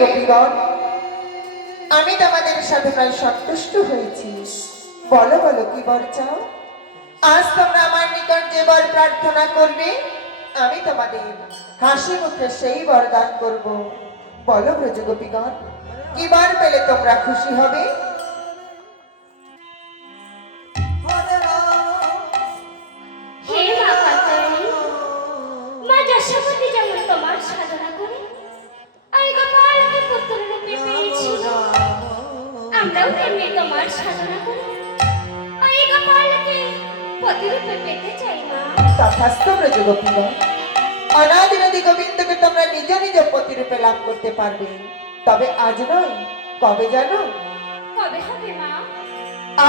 গোপীগণ, আমি তোমাদের সাধনায় সন্তুষ্ট হয়েছি। বলো বলো কি বর চাও? আজ তোমরা আমার নিকট যে বর প্রার্থনা করবে, আমি তোমাদের হাসি মুখে সেই বরদান করব। বলো ব্রজ গোপীগণ, কি বর পেলে তোমরা খুশি হবে? অনাদিনদি গোবিন্দকে তোমরা নিজ নিজ পতিরূপে লাভ করতে পারবে, তবে আজ নয়, কবে জানো?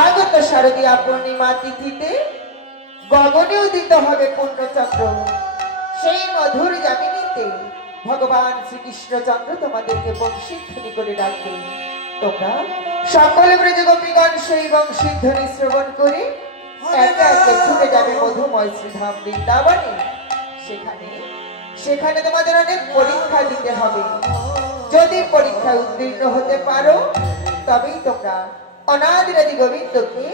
আগত শারদীয়া পূর্ণিমা তিথিতে গগনে উদিত হবে পূর্ণচন্দ্র। সেই মধুর যামিনীতে ভগবান শ্রীকৃষ্ণচন্দ্র তোমাদেরকে বংশীধ্বনি করে ডাকবে। তোমরা সকল ব্রজ গোপীগণ সেই বংশীধ্বনি শ্রবণ করে একে একে ছুটে যাবে মধুময় শ্রীধাম বৃন্দাবনে। সেখানে তোমাদের অনেক পরীক্ষা দিতে হবে। যদি পরীক্ষায় উত্তীর্ণ হতে পারো, তবেই তোমরা অনাদিরাদি গোবিন্দকে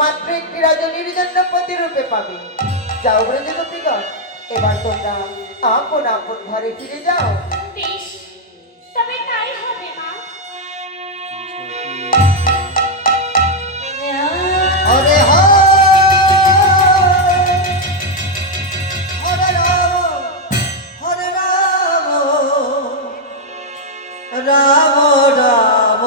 মাত্র একটি রজনীর জন্য প্রতিরূপে পাবে। যাও ব্রজ গোপীগণ, এবার তোমরা আপন আপন ঘরে ফিরে যাও। তবে তাই হবে মা। হরে রাম রাম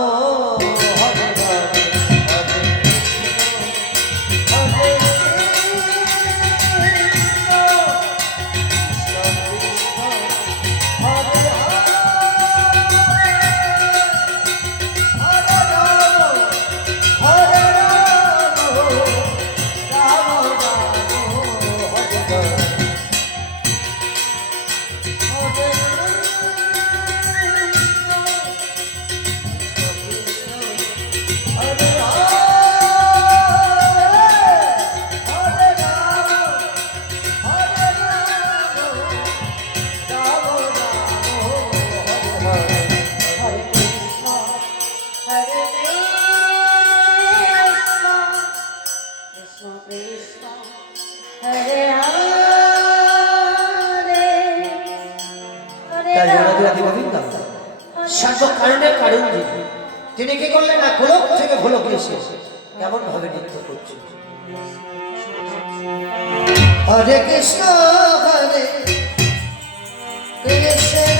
তিনি কি করলেন না গোলক থেকে গোলক এসে কেমন ভাবে নৃত্য করছে। হরে কৃষ্ণ হরে কৃষ্ণ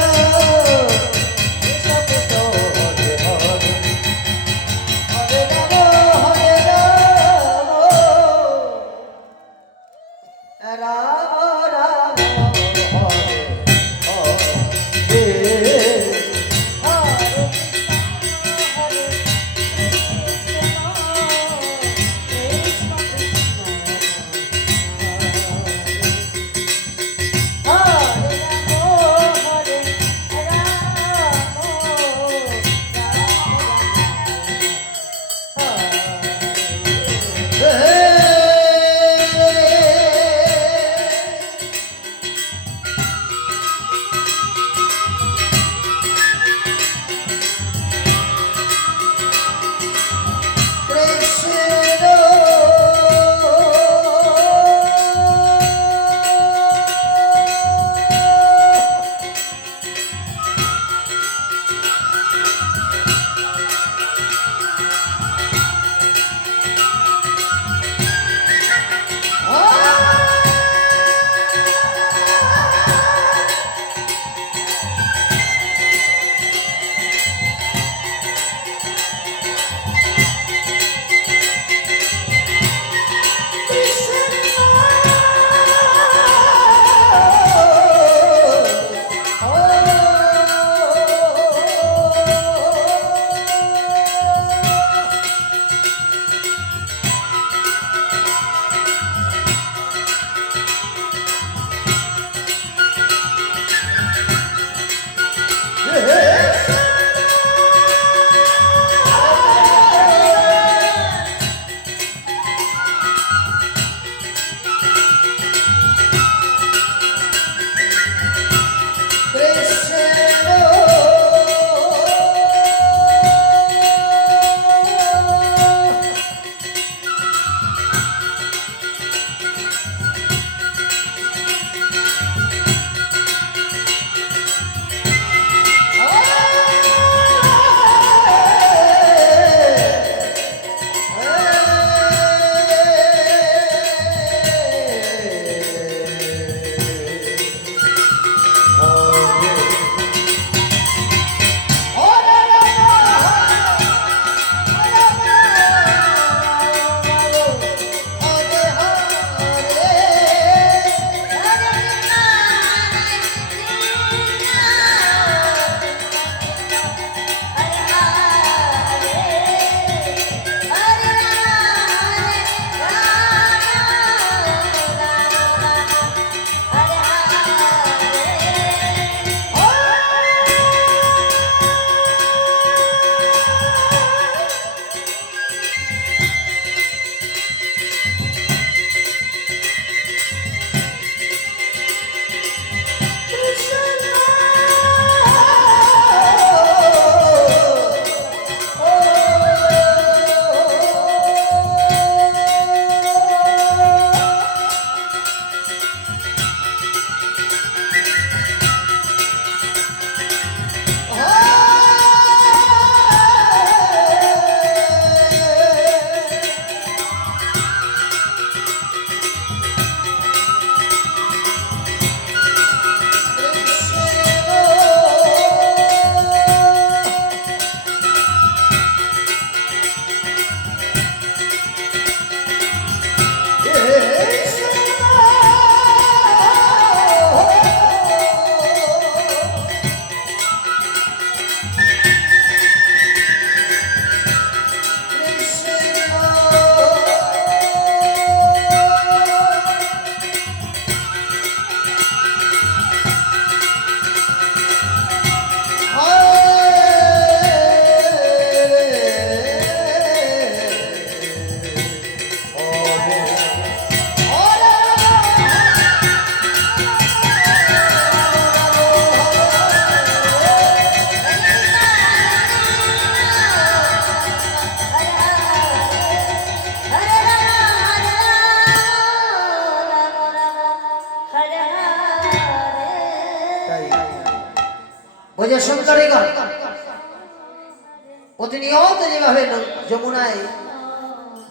প্রতিনিয়ত যেভাবে যমুনায়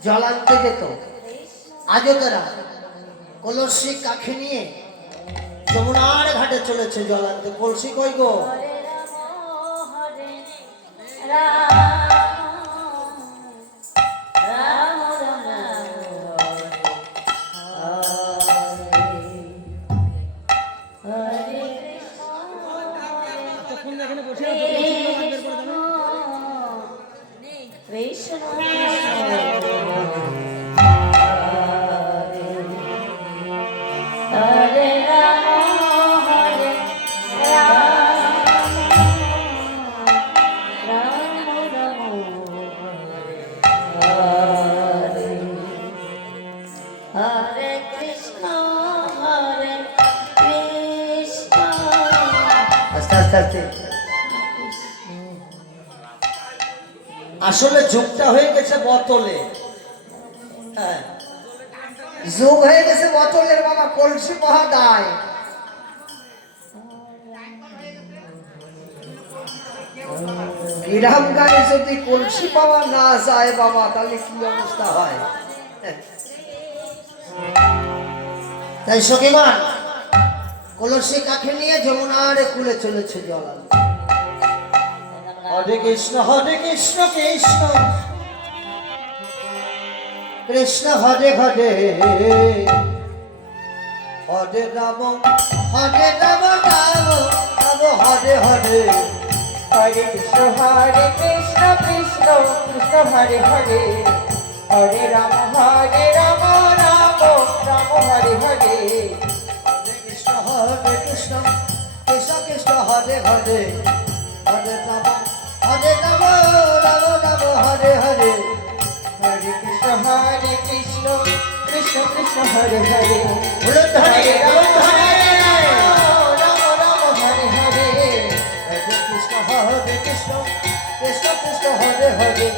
জল আনতে যেত, আজও তারা কলসি কাখে নিয়ে যমুনার ঘাটে চলেছে জল আনতে। কলসি কই গো? Hare Rama, Hare Rama, Rama Rama, Hare Hare Krishna, Hare Krishna. আস্তে আস্তে আস্তে। আসলে যুগটা হয়ে গেছে বোতলে, হ্যাঁ যুগ হয়ে গেছে বোতলের বাবা, কলসি পাহা দায়। গ্রাম গায়ে যদি কলসি পাওয়া না যায় বাবা, তাহলে কি অবস্থা হয়? তাই সখীগণ কলসি কাকে নিয়ে যমুনার কুলে চলেছে জল আনতে। হরে কৃষ্ণ কৃষ্ণ কৃষ্ণ হরে হরে, হরে রাম রাম রাম হরে হরে, হরে কৃষ্ণ কৃষ্ণ কৃষ্ণ হরে হরে, হরে রাম রাম রাম হরে হরে, হরে কৃষ্ণ কৃষ্ণ কৃষ্ণ হরে হরে, হরে রাম রাম রাম হরে হরে, হরে কৃষ্ণ কৃষ্ণ কৃষ্ণ হরে হরে, বলো ধরে রাম রাম হরে হরে, হরে কৃষ্ণ কৃষ্ণ কৃষ্ণ হরে হরে,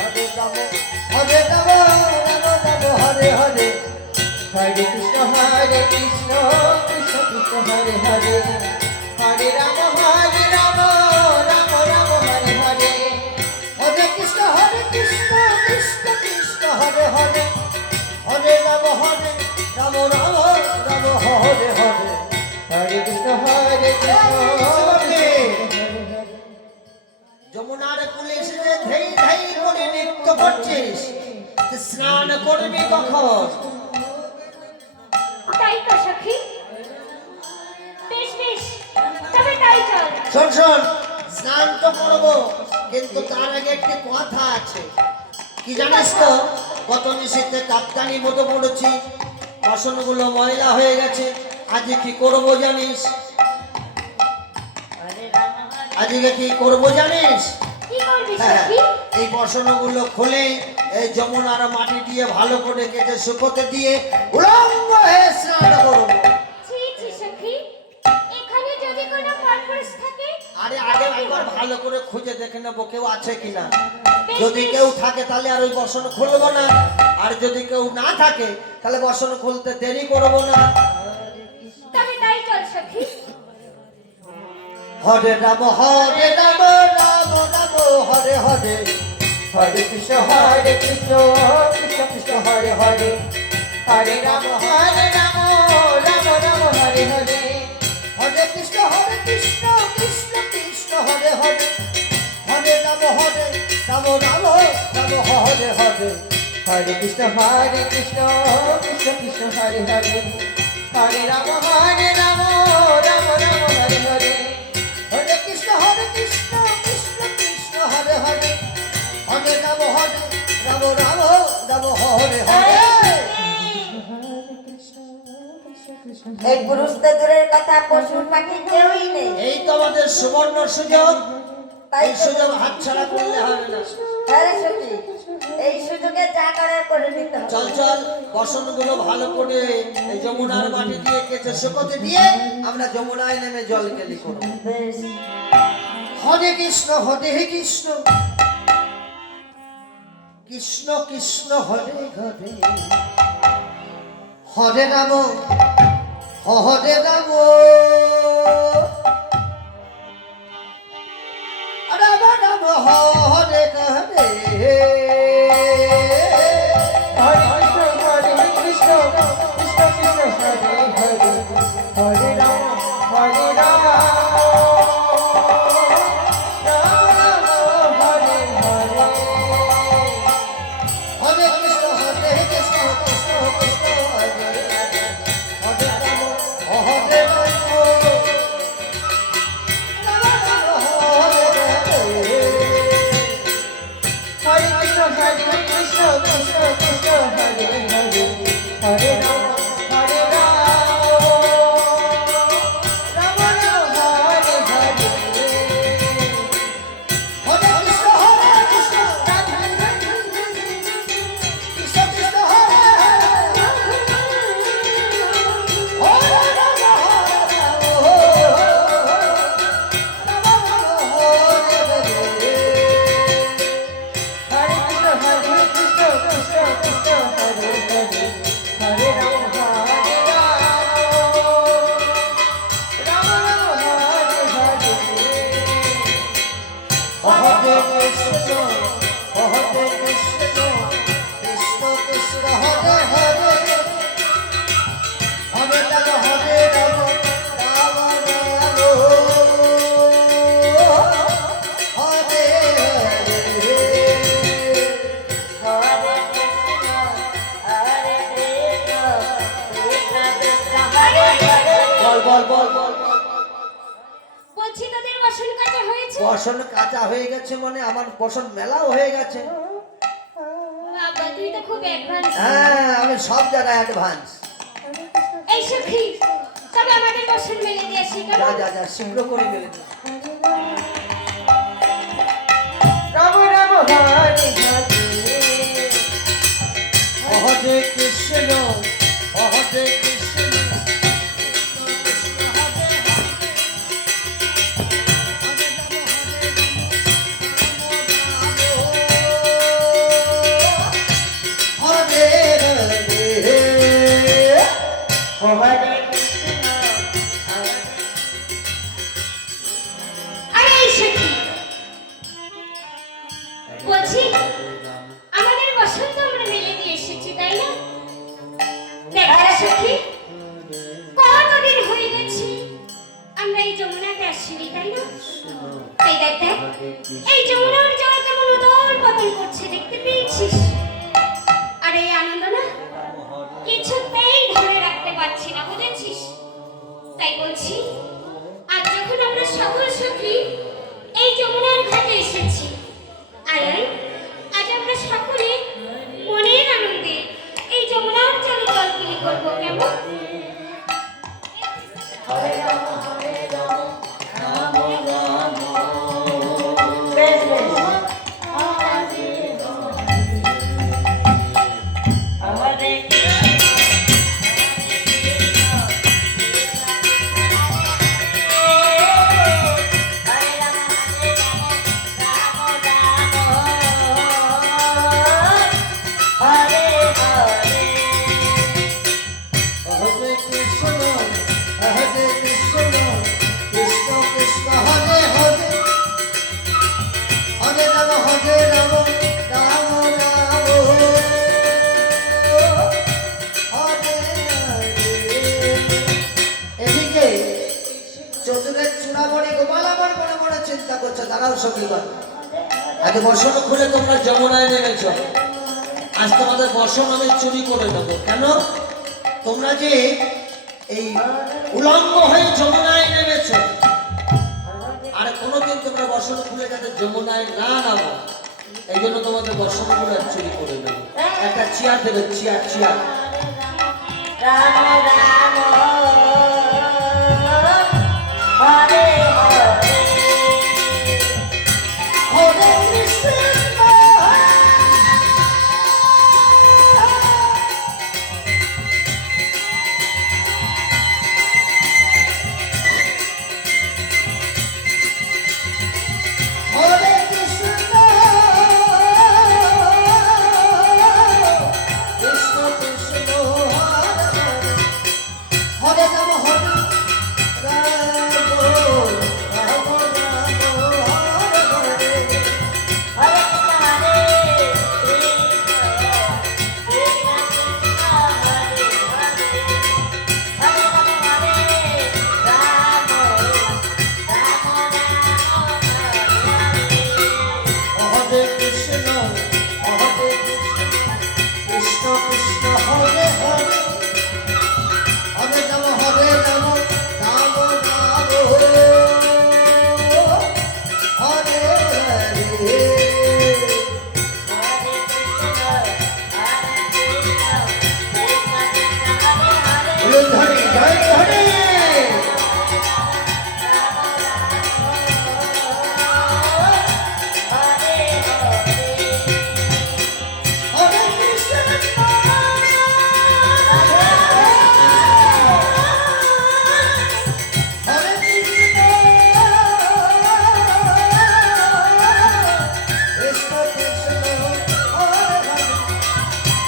হরে রাম রাম রাম হরে হরে, হরে কৃষ্ণ কৃষ্ণ কৃষ্ণ হরে হরে, হরে রাম রাম রাম হরে হরে, হরে কৃষ্ণ কৃষ্ণ কৃষ্ণ হরে হরে, হরে রাম রাম রাম হরে হরে, হরে কৃষ্ণ যমুনার কুলে এসে যে ধেই ধেই করে নৃত্য করছিস, তুই স্নান করবি কখন? তাই তো সখী, বেশ বেশ, তবে তাই চল। শোন শোন, স্নান তো করবো, কিন্তু তার আগে একটি কথা আছে। কি জানিস তো, গত নিশীতে কাপ্তানি মতো পড়েছি, বাসনগুলো ময়লা হয়ে গেছে। আজকে কি করব জানিস? আজকে কি করব জানিস? কি করবি হ্যাঁ, সখী? এই বাসনগুলো খুলে এই যমুনার মাটি দিয়ে ভালো করে কেটে শুকোতে দিয়ে উলঙ্গ হয়ে স্নান করবো। ছি ছি সখী, এখানে যদি কোনো পরপুরুষ থাকে, আরে আগে একবার ভালো করে খুঁজে দেখে নেবো কেউ আছে কিনা। বেশ, যদি বেশ। কেউ থাকে তাহলে আর ওই বসন খুলবো না, আর যদি কেউ না থাকে তাহলে বসন খুলতে দেরি করবো না। তবে তাই চল সখী। হরে রাম রাম রাম হরে হরে, হরে কৃষ্ণ কৃষ্ণ কৃষ্ণ হরে হরে, হরে রাম রাম রাম হরে হরে, হরে কৃষ্ণ কৃষ্ণ কৃষ্ণ হরে হরে, হরে রাম রাম রাম হরে হরে, হরে কৃষ্ণ কৃষ্ণ কৃষ্ণ হরে হরে, হরে রাম রাম রাম হরে হরে, হরে কৃষ্ণ কৃষ্ণ কৃষ্ণ হরে হরে, হরে রাম রাম হরে হরে। এই পুরুষদের দূরের কথা, পশু পাখি কেউই নেই। এই তো আমাদের সুবর্ণ সুযোগ, তাই এই তো সুযোগ হাতছাড়া করলে হবে না। হ্যাঁ সখী, এই সুযোগে যা করার করে নিতে হবে। চল চল, বসনগুলো ভালো করে এই যমুনার মাটি দিয়ে কেটে শুকোতে দিয়ে আমরা যমুনায় নেমে জল কেলি করবো। বেশ। হরে কৃষ্ণ কৃষ্ণ কৃষ্ণ কৃষ্ণ হরে হরে, হরে রাম রাম রাম রাম হরে হরে হরে কৃষ্ণ কৃষ্ণ কৃষ্ণ হরে হরে হরে রাম হরে রাম রাম রাম হরে হরে হরে কৃষ্ণ কৃষ্ণ কৃষ্ণ হরে হরে হরে রাম হরে রাম হরে কৃষ্ণ কৃষ্ণ কৃষ্ণ কৃষ্ণ হরে হরে হরে রাম হরে রাম রাম রাম হরে হরে হরে কৃষ্ণ কৃষ্ণ কৃষ্ণ হরে হরে রাম হরে কৃষ্ণ কৃষ্ণ কৃষ্ণ কৃষ্ণ হরে হরে হরে রাম হরে রাম রাম রাম হরে হরে হরে কৃষ্ণ কৃষ্ণ কৃষ্ণ হরে হরে হরে রাম রাম রাম হরে বল বল বল বল বলছি তোদের বাসন কাটা হয়েছে? বসন কাঁচা হয়ে গেছে মানে আমার বসন মেলাও হয়ে গেছে। বাবা তুই তো খুব অ্যাডভান্স। হ্যাঁ আমি সব জায়গায় অ্যাডভান্স। এই সখী তবে আমাদের বাসন মেলে দিয়ে আসি যা কেমন? যা যা শীঘ্র করে মেলে দে। রাম রাম হরে হরে হরে কৃষ্ণ হরে কৃষ্ণ হরে হরে হরে আরে এই সখী বলছি আমাদের বাসন তো আমরা মেলে দিয়ে এসেছি তাই না? দেখ সখী কতদিন হয়ে গেছে আমরা এই যমুনাতে আসিনি তাই না? এই দেখ দেখ এই যমুনার জল কেমন উদল বদল করছে দেখতে পেয়েছিস? আর এই আনন্দ না কিছুতেই ধরে রাখতে পারছি না বুঝেছিস? তাই বলছি আজ যখন আমরা সকল সখী এই যমুনার ঘাটে এসেছি আয় আয়, আজ আমরা সকলে মনের আনন্দে এই যমুনার জলে জলগুলি করবো কেমন? বেশ বেশ হরে হরে কৃষ্ণ কৃষ্ণ কৃষ্ণ হরে হরে হরে রাম রাম রাম হরে হরে। এদিকে চতুরের চূড়ামণি গোপাল আমার মনে মনে চিন্তা করছে দাঁড়াও সখীগণ আজ বসন খুলে তোমরা যমুনায় নেমেছ আজ তোমাদের বসন আমি চুরি করে দেবো কেন তোমরা যে এই উলঙ্গ হয়ে যমুনায় নেমেছ আর কোনোদিন তোমরা বসন খুলে যাতে যমুনায় না নামো এই জন্য তোমাদের বসনগুলো চুরি করে দেবো একটা চেয়ার দেবে চেয়ার চেয়ার রাম রাম হরে হরে হরে কৃষ্ণ হরে কৃষ্ণ কৃষ্ণ কৃষ্ণ হরে হরে হরে কৃষ্ণ হরে হরে হরে রাম রাম রাম হরে হরে ধরে জয় ধরে হরে কৃষ্ণ হরে কৃষ্ণ কৃষ্ণ কৃষ্ণ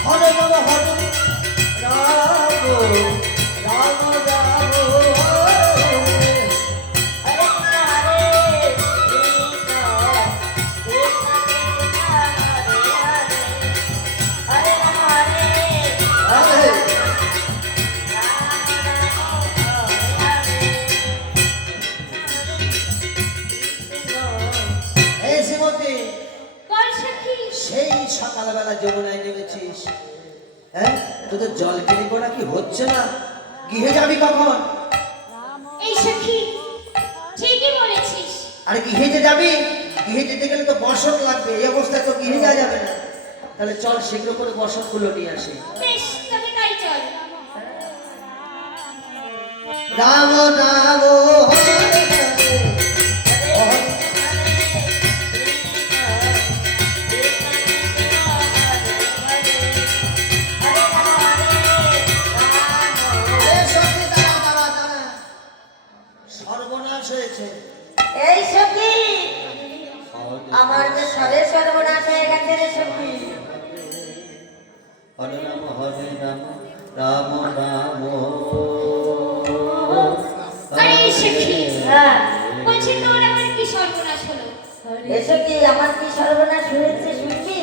হরে হরে রাম রাম রাম হরে এই শ্রীমতী বল সখী, সেই সকালবেলা যমুনায় নেমেছিস, হ্যাঁ তোদের জল কিনে পড়া কি হচ্ছে না? গৃহে যাবি কখন? এই সখী ঠিকই বলেছিস। আরে গৃহে যে যাবি, গৃহে যেতে গেলে তো বসত লাগবে, এই অবস্থায় তো গৃহে যাওয়া যাবে না। তাহলে চল শীঘ্র করে বসত গুলো নিয়ে আসি। বেশ, তবে তাই চল। রাম রাম হরে হরে সর্বনাশ হয়েছে। এই সখী, আমার যে সবে সর্বনাশ হয়ে গেছে রে সখী। হরে রাম রাম রাম আরে এই সখী, হ্যাঁ, বলছি তোর আবার কি সর্বনাশ হলো? এ সখী, আমার কি সর্বনাশ হয়েছে শুনবি?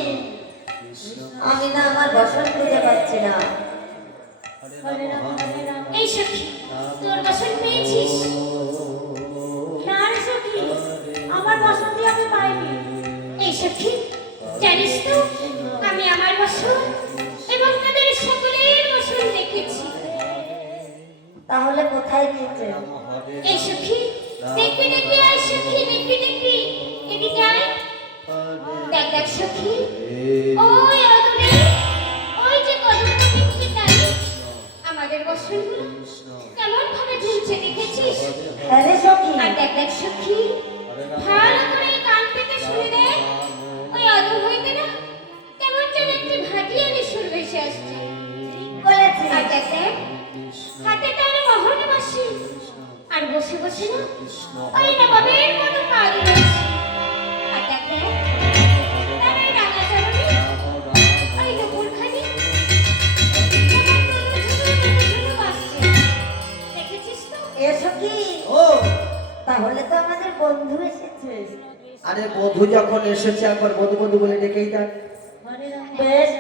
আমি না আমার বসন খুঁজে পাচ্ছি না। এই সখী, তোর বসন পেয়েছিস? না রে সখী, আমার বসন্তী আমি পাইনি। এই সখী, জানিস তো আমি আমার বসন এবং তাদের সকলের বসন দেখেছি। তাহলে কোথায় গিয়েছে? এই সখী, দেখবি দেখবি আয় সখী, দেখবি দেখবি, এদিকে আয়। দেখ দেখ সখী, ওই অদূরে, ওই যে কদম্ব বৃক্ষটায় আমাদের বসনগুলো কেমন ভাবে ঝুলছে দেখেছিস? হ্যাঁ রে সখী, আর দেখ দেখ সখী, ভালো করে কান পেতে শুনে দেখ, ওই অদূর হইতে না কেমন যেন একটি ভাটিয়ালি সুর ভেসে আসছে। বলেছিস। আর দেখ দেখ, হাতে তার মোহনে বাসি, আর বসে বসে না ওই নবাবের মতো পা দিয়েছে। আর দেখ দেখ, তার ওই রাঙা চরণে ওই নুপুরখানি কেমন ঝুনঝুনু বাজছে। দেখেছিস তো? এ সখী, ও তাহলে তো আমাদের বন্ধু এসেছে। আরে বধূ যখন এসেছে একবার বধূ বধূ বলে ডেকেই ডাক। বেশ,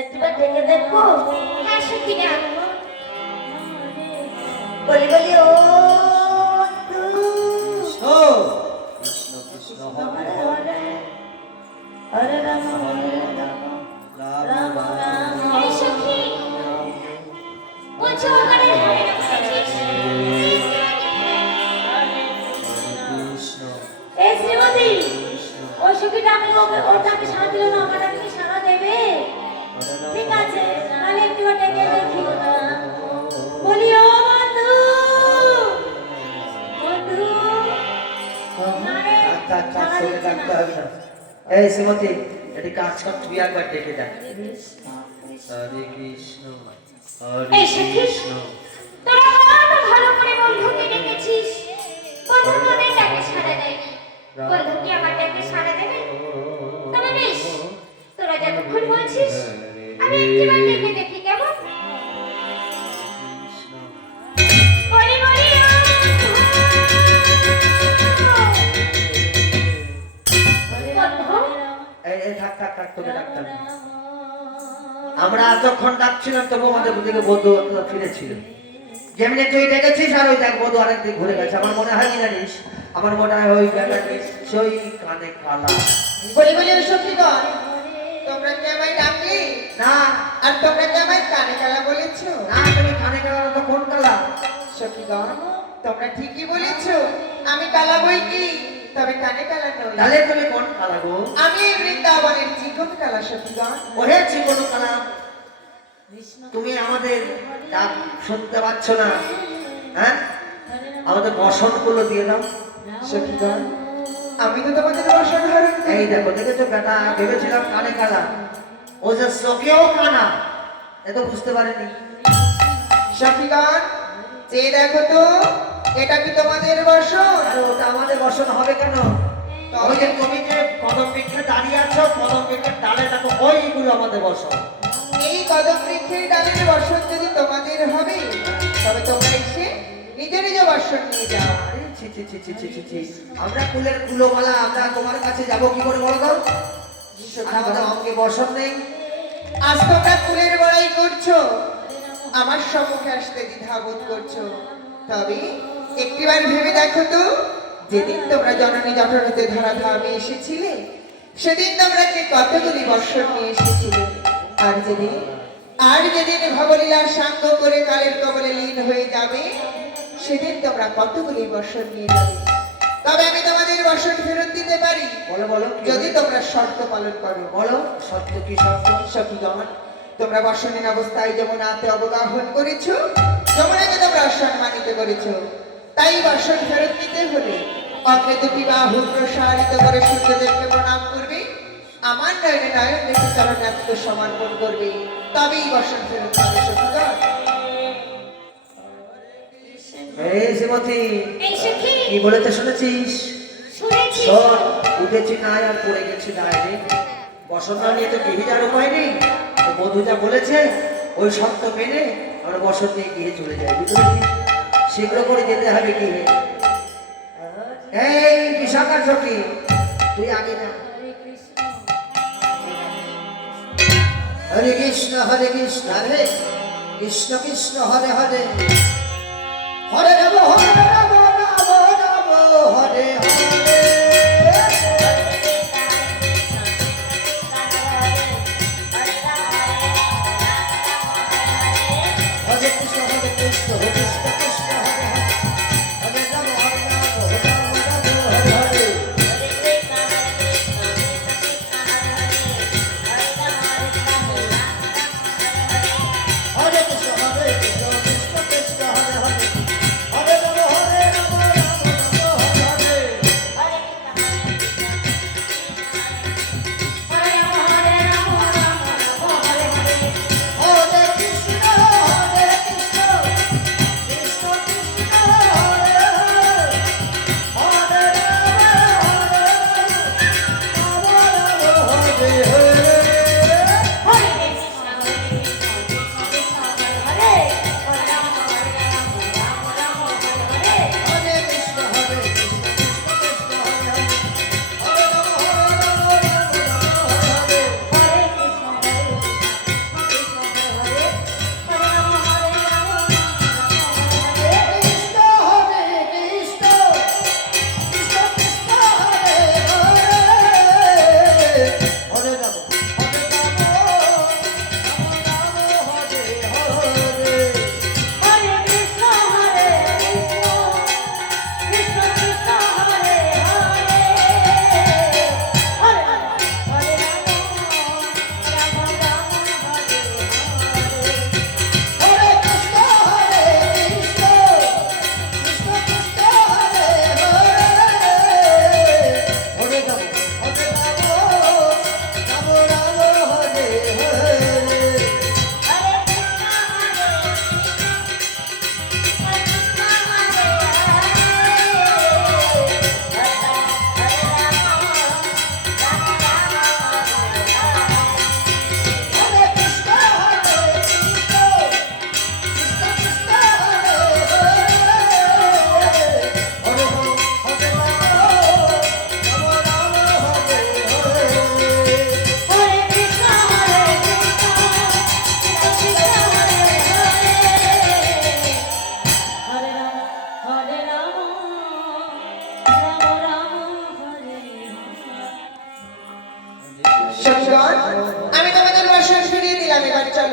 একটুটা ডেকে দেখবো। হ্যাঁ সখী, ডাক। বলি বলি ও তু। ও কৃষ্ণ কৃষ্ণ হরে হরে হরে রাম হরে রাম রাম রাম এই সখী, বলছো ওখানে হরে রাম বলেছিস? কৃষ্ণ এই শ্রীমতী, ওই সখীটা আমি ওটাকে সাড়া দিল না, আমার কি সাড়া দেবে? ঠিক আছে, তাহলে একটু ডেকে দেখি। বলি ও বন্ধু, বন্ধু। এই শ্রীমতী এটি কাজ কর, তুই একবার ডেকে যা। হরে কৃষ্ণ হরে এই সখী, কৃষ্ণ তোরা কত ভালো করে বন্ধুকে ডেকেছিস, বন্ধু তোদের ডাকে সাড়া দেয়নি। বন্ধু কি আমার ডাকে সাড়া দেবে? তবে বেশ, তোরা যতক্ষণ বলছিস আমি একটিবার ডেকে দেখি কেমন। বলি বলি ও বন্ধু, এই এই থাক থাক থাক, তোকে ডাক্তার আমরা এতক্ষণ ডাকছিলাম তবু আমাদের দিকে বন্ধু ফিরেছিল। যেমনি তুই ডেকেছিস আর ওই দেখ বধূ আরেকদিন ঘুরে গেছে। আমার মনে হয় কি জানিস, আমার মনে হয় ওই জায়গাটা সেই কানে কালা। বলি বলি ওই সখীগণ, তোমরা কি আমায় ডাকলি? না আর তোমরা কি আমায় কানে কালা বলেছো? না তুমি কানে কালা তো কোন কালা? সখীগণ, তোমরা ঠিকই বলেছো, আমি কালা বই কি, তবে কানে কালা নই। তাহলে তুমি কোন কালা গো? আমি এই বৃন্দাবনের চিকন কালা সখীগণ। ওহে চিকন কালা, তুমি আমাদের ডাক শুনতে পাচ্ছ না? হ্যাঁ, আমাদের বসনগুলো দিয়ে দাও। সখীগণ, আমি তো তোমাদের বসন হরণ করি। এই দেখো, দেখেছো বেটা, ভেবেছিলাম কানে কালা, ও যে চোখেও কানা, এ তো বুঝতে পারেনি। সখীগণ, চেয়ে দেখো তো, এটা কি তোমাদের বসন? আরে ওটা আমাদের বসন হবে কেন? ওই যে তুমি যে কদম বৃক্ষে দাঁড়িয়ে আছো, কদম বৃক্ষের ডালে দেখো, ওইগুলো আমাদের বসন। এই কদম বৃক্ষের ডালের বসন যদি তোমাদের হবে, তবে তোমরা এসে নিজে নিজে বসন নিয়ে যাও। আরে ছি ছি ছি ছি ছি ছি ছি। আমরা কুলের কুলোমালা, আমরা তোমার কাছে যাব কি করে বলো তো? আর আমাদের অঙ্গে বসন নেই। আজ তোমরা ফুলের বড়াই করছো, আমার সম্মুখে আসতে দ্বিধাবোধ করছো, তবে একটিবার ভেবে দেখো তো, যেদিন তোমরা জননী জঠরতে ধরাধামে এসেছিলে, সেদিন তোমরা কে কতগুলি বর্ষণ নিয়ে এসেছিলে, আর যেদিন ভবলীলার সাঙ্গ করে কালের কবলে লীন হয়ে যাবে, সেদিন তোমরা কতগুলি বর্ষণ নিয়ে যাবে। তবে আমি তোমাদের বর্ষণ ফেরত দিতে পারি, বলো বলো কি যদি তোমরা শর্ত পালন করো। বলো, সত্য কি সত্য? সখীগণ, তোমরা বর্ষণীন অবস্থায় যমুনাতে অবগাহন করেছো, যমুনাকে তোমরা অসম্মানিত করেছো, তাই বর্ষণ ফেরত নিতে হলে অগ্রে দুটি বাহু প্রসারিত করে সূর্যদেবকে প্রণাম করবে, আমার নয়নে নয়ন রেখে চরণে আত্মসমর্পণ করবে, তবেই বর্ষণ ফেরত পাবে। সখীগণ, এই শ্রীমতী, এই সখী, কি বলেছে শুনেছিস? শুনেছি। শোন, উঠেছি নাই আর পড়ে গেছি দায়। বসন্ত নিয়ে তো গৃহে যাওয়ার উপায় নেই। তো বধূ যা বলেছে, ওই শর্ত মেনে আমরা বসন্ত নিয়ে গৃহে চলে যাই, বুঝতে পেরেছিস? শীঘ্র করে যেতে হবে গৃহে। এই বিশাখার সখী, তুই আগে না। হরে কৃষ্ণ হরে কৃষ্ণ কৃষ্ণ হরে হরে, হরে রাম রাম রাম হরে হরে। হরে কৃষ্ণ কৃষ্ণ কৃষ্ণ হরে হরে, হরে রাম হরে হরে। হরে কৃষ্ণ কৃষ্ণ কৃষ্ণ হরে হরে, হরে রাম হরে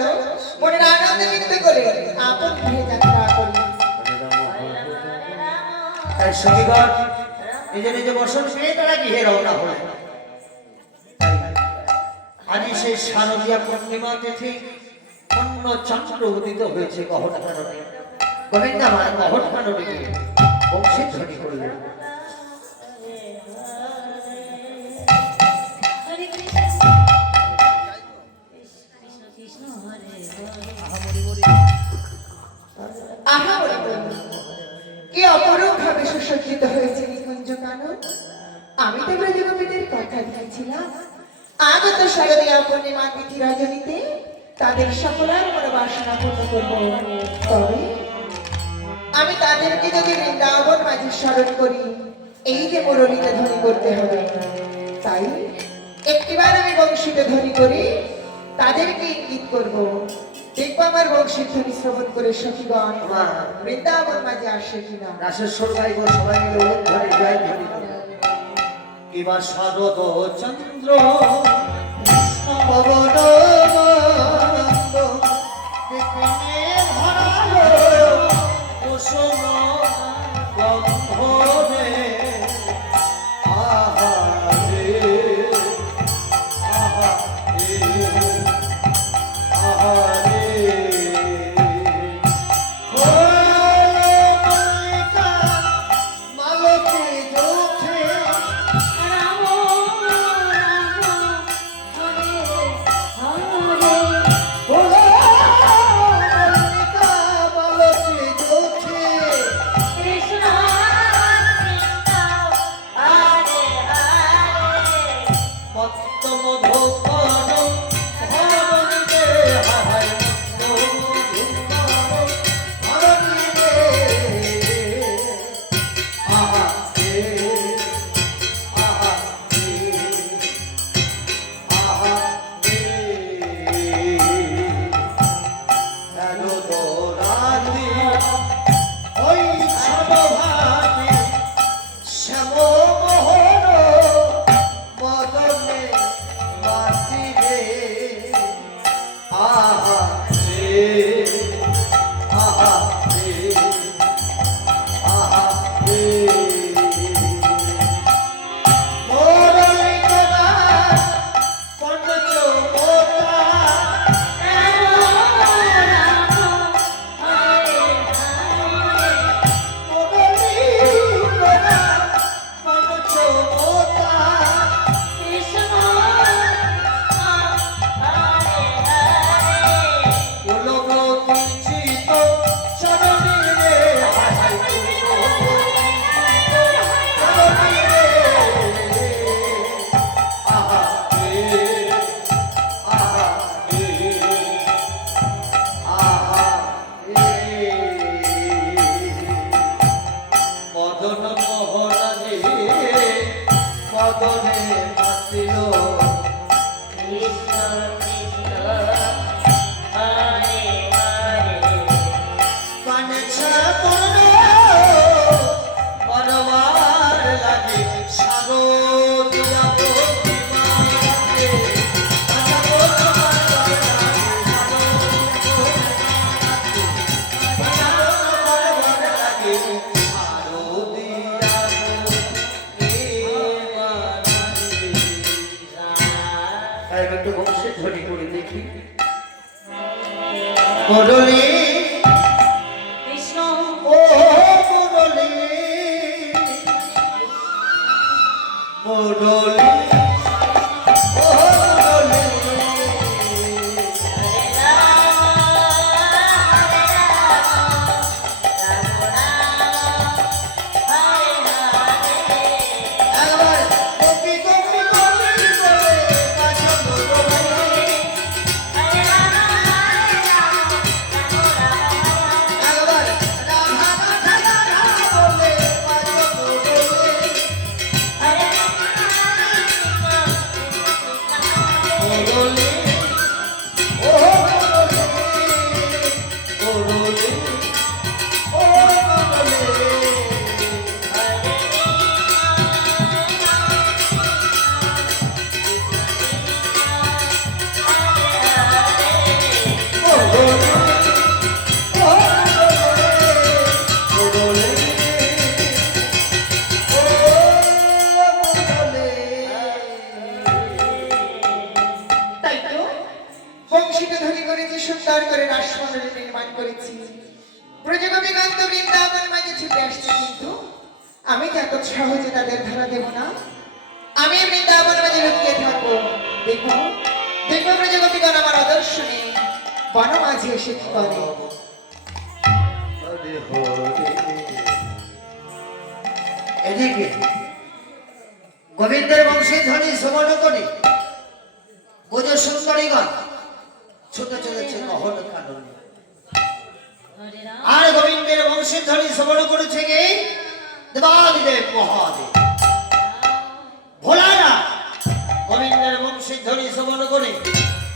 চলো মনের আনন্দে নৃত্য করে আপন গৃহে যাত্রা করি। তাই সখীগণ নিজে নিজে বসন পেয়ে তারা গৃহে রওনা হলেন। আজ সেই শারদীয়া পূর্ণিমা তিথি অন্য চন্দ্র উদিত হয়েছে গহন কাননে। গোবিন্দা আমার গহন কাননে গিয়ে বংশী ধ্বনি করলেন। হরে কৃষ্ণ কৃষ্ণ কৃষ্ণ হরে হরে। আহা ওরে বন্ধু, কি অপরূপ ভাবে সুসজ্জিত হয়েছে নিকুঞ্জ কানন। আমি তো ব্রজগোপীদের কথা দিয়েছিলাম আগত শারদীয়া পূর্ণিমা তিথি রজনীতে তাদের সকলের মনোবাসনা পূর্ণ করব। তবে আমি তাদেরকে যদি বৃন্দাবন মাঝে স্মরণ করি, এই যে মুরলীতে ধ্বনি করতে হবে, তাই একটিবার আমি বংশীতে ধ্বনি করি তাদেরকে ইঙ্গিত করব। দেখবো আমার বংশীর ধ্বনি শ্রবণ করে সখীগণ বৃন্দাবন মাঝে আসে কিনা। রাসেশ্বর গাইব সবাই মিলে ওম ধ্বনি জয় ধ্বনি কিবা শারদ চন্দ্র পবন মন্দ বিপিনে ভরালো কুসুম গন্ধরে আহা রে আহা রে আহা রে মালতী জ্যোতি রাম রাম হরে হরে। কৃষ্ণ কৃষ্ণ হরে হরে। মুরলী কৃষ্ণ ও মুরলী মুরলী ও মুরলী হরে রাম হরে রাম রাম রাম হরে হরে। আবার গোপী গোপী গোপী বলে কাছে মুরলী হরে রাম হরে রাম রাম ধনী করেছি, সুন্দর করে রাসমণ্ডলী নির্মাণ করেছি। ব্রজগোপীগণ তো বৃন্দাবন মাঝে ছুটে আসছে, কিন্তু আমি যে এত সহজে তাদের ধরা দেব না। আমি বৃন্দাবন মাঝে লুকিয়ে থাকবো। দেখবো দেখবো ব্রজগোপীগণ আমার আদর্শ নেই বন মাঝে এসে কি করে। এদিকে গোবিন্দের বংশে ধনী সুবর্ণকণি ভোজ সুন্দরীগণ ছুটে চলেছে কহন কাননে। হরে রাম আর গোবিন্দের বংশে ধনী সুবর্ণকণি থেকে দেবাদিদেব মহাদেব ভোলারা গোবিন্দের বংশে ধনী সুবর্ণকণি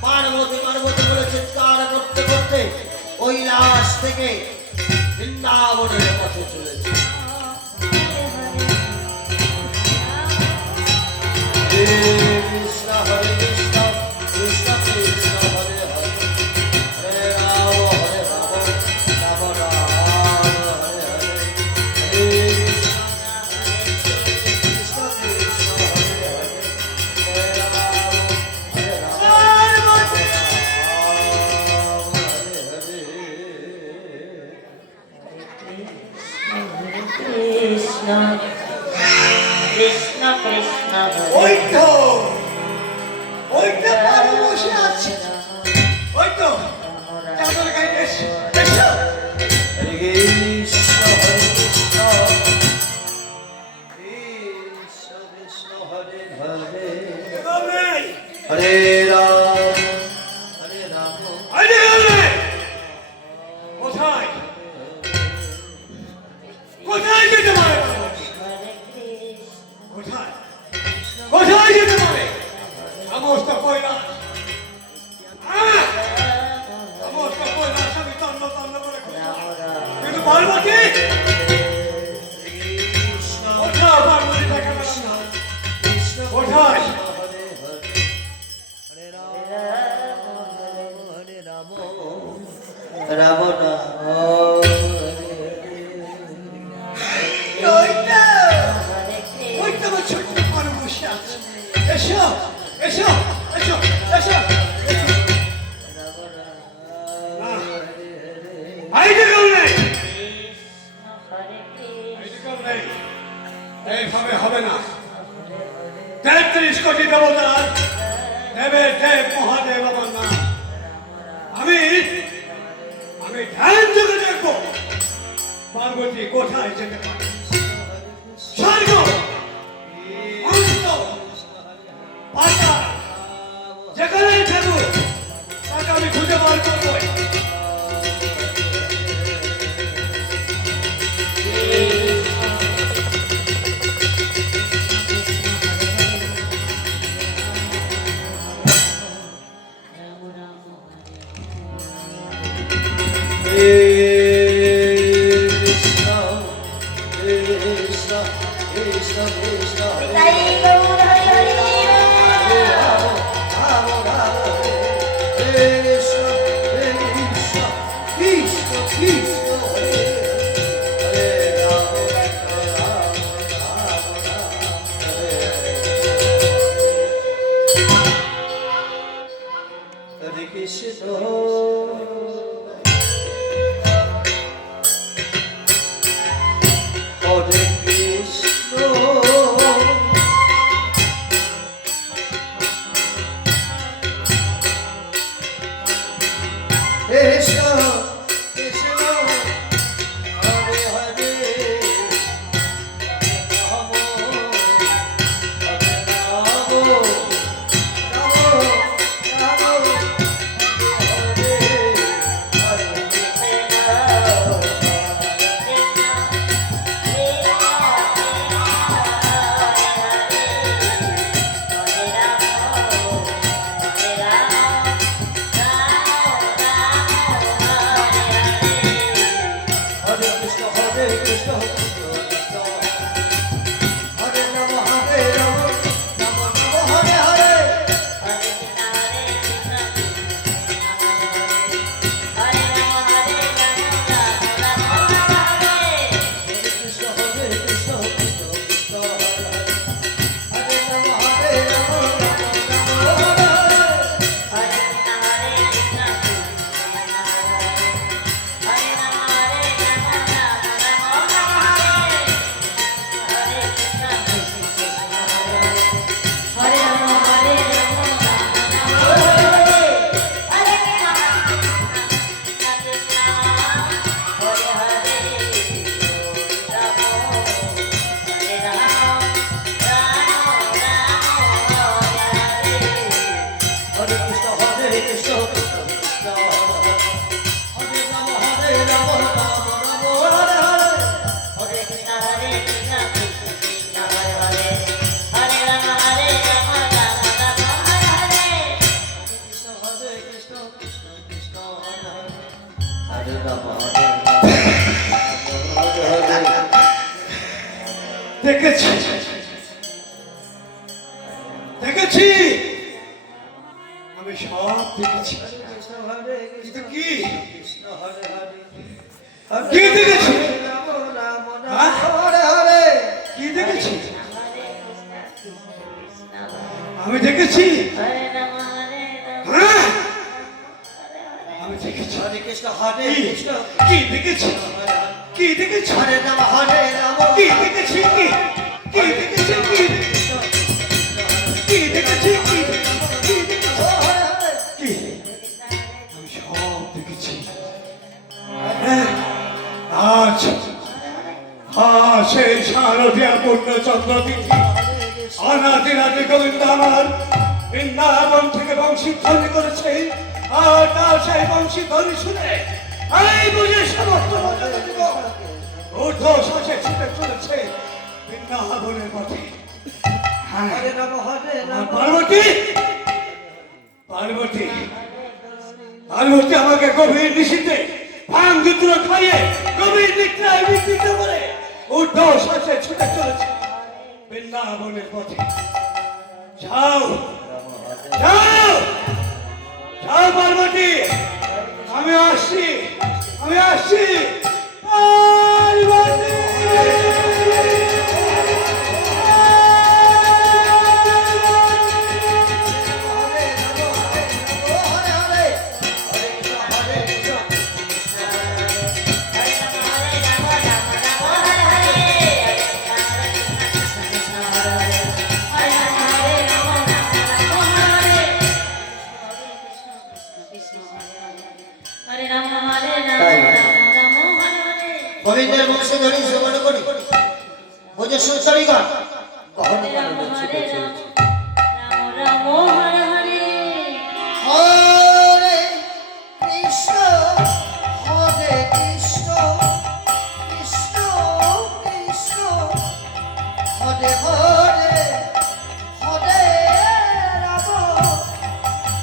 পার্বতী পার্বতী বলে চিৎকার করতে করতে কৈলাস থেকে বৃন্দাবনের পথে চলেছে। কৃষ্ণ হরে কৃষ্ণ কৃষ্ণ কৃষ্ণ হরে হরে হরে রাম রাম হরে হরে কৃষ্ণ কৃষ্ণ হরে হরে হরে রাম হরে কৃষ্ণ কৃষ্ণ কৃষ্ণ হরে ওই তো পারো বসে আছে, ওই তো চাদর গায়ে এসো এসো। কৃষ্ণ হরে কৃষ্ণ কৃষ্ণ কৃষ্ণ হরে হরে নেই হরে রাম হরে রাম আরে আরে কোথায় কোথায় যেতে পারে, কোথায় কোথায় যেতে পারে? সমস্ত কৈলাস সমস্ত কৈলাস আমি তন্ন তন্ন করে খুঁজলাম, কিন্তু পার্বতী কৃষ্ণ কোথায়? পার্বতী দেখা গেল না। কৃষ্ণ কোথায়? হরে হরে হরে রাম হরে রাম রাম রাম ওই তো আমার ছোট্ট পারো বসে আছে। এসো এসো এসো এসো এসো। আইডিকাল নেই, আইডিকাল নেই, এইভাবে হবে না। 33 কোটি দেবতার দেবের দেব মহাদেব আমার নাম। আমি ধ্যান যোগে দেখবো পার্বতী কোথায় যেতে পারে। স্বর্গ অনন্ত পাতাল যেখানে থাকুক তাকে আমি খুঁজে বার করবো। কৃষ্ণ কৃষ্ণ কৃষ্ণ কৃষ্ণ তাই গৌর হরি হরি রাম রাম রাম কৃষ্ণ কৃষ্ণ কৃষ্ণ কৃষ্ণ হরে হরে রাম রাম রাম হরে হরে কৃষ্ণ হরে কৃষ্ণ কৃষ্ণ কৃষ্ণ হরে হরে রাম হরে রাম রাম রাম হরে হরে হরে রাম হরে রাম দেখেছি দেখেছি আমি সব দেখেছি কিন্তু কি কি দেখেছি হ্যাঁ? কি দেখেছি আমি দেখেছি হ্যাঁ আমি দেখেছি হরে কৃষ্ণ হরে কৃষ্ণ কি দেখেছি কি দেখেছি হরে রাম হরে রাম কি দেখেছি কি দেখেছি কি দেখেছি কি কি আমি সব দেখেছি হ্যাঁ, আজ সেই শারদীয়া পূর্ণচন্দ্র তিথি অনাদিরাদি গোবিন্দ আমার বৃন্দাবন থেকে বংশীধ্বনি করেছে আর তার সেই বংশীধ্বনি শুনে এই বুঝে সমস্ত ঊর্ধ্ব শ্বাসে ছুটে চলেছে বৃন্দাবনের পথে হ্যাঁ হরে রাম হরে রাম পার্বতী পার্বতী পার্বতী আমাকে গভীর নিশীতে ভাঙ দুটো খাইয়ে গভীর নিদ্রায় বিকৃত করে ঊর্ধ্ব শ্বাসে ছুটে চলেছে বৃন্দাবনের পথে যাও যাও যাও পার্বতী আমি আসছি পার্বতী গোবিন্দের বংশে ধরি শ্রবণ করি বুঝে সুচরিগণ কখন ছুটে চলেছে হরে কৃষ্ণ হরে কৃষ্ণ কৃষ্ণ কৃষ্ণ হরে হরে হরে রাম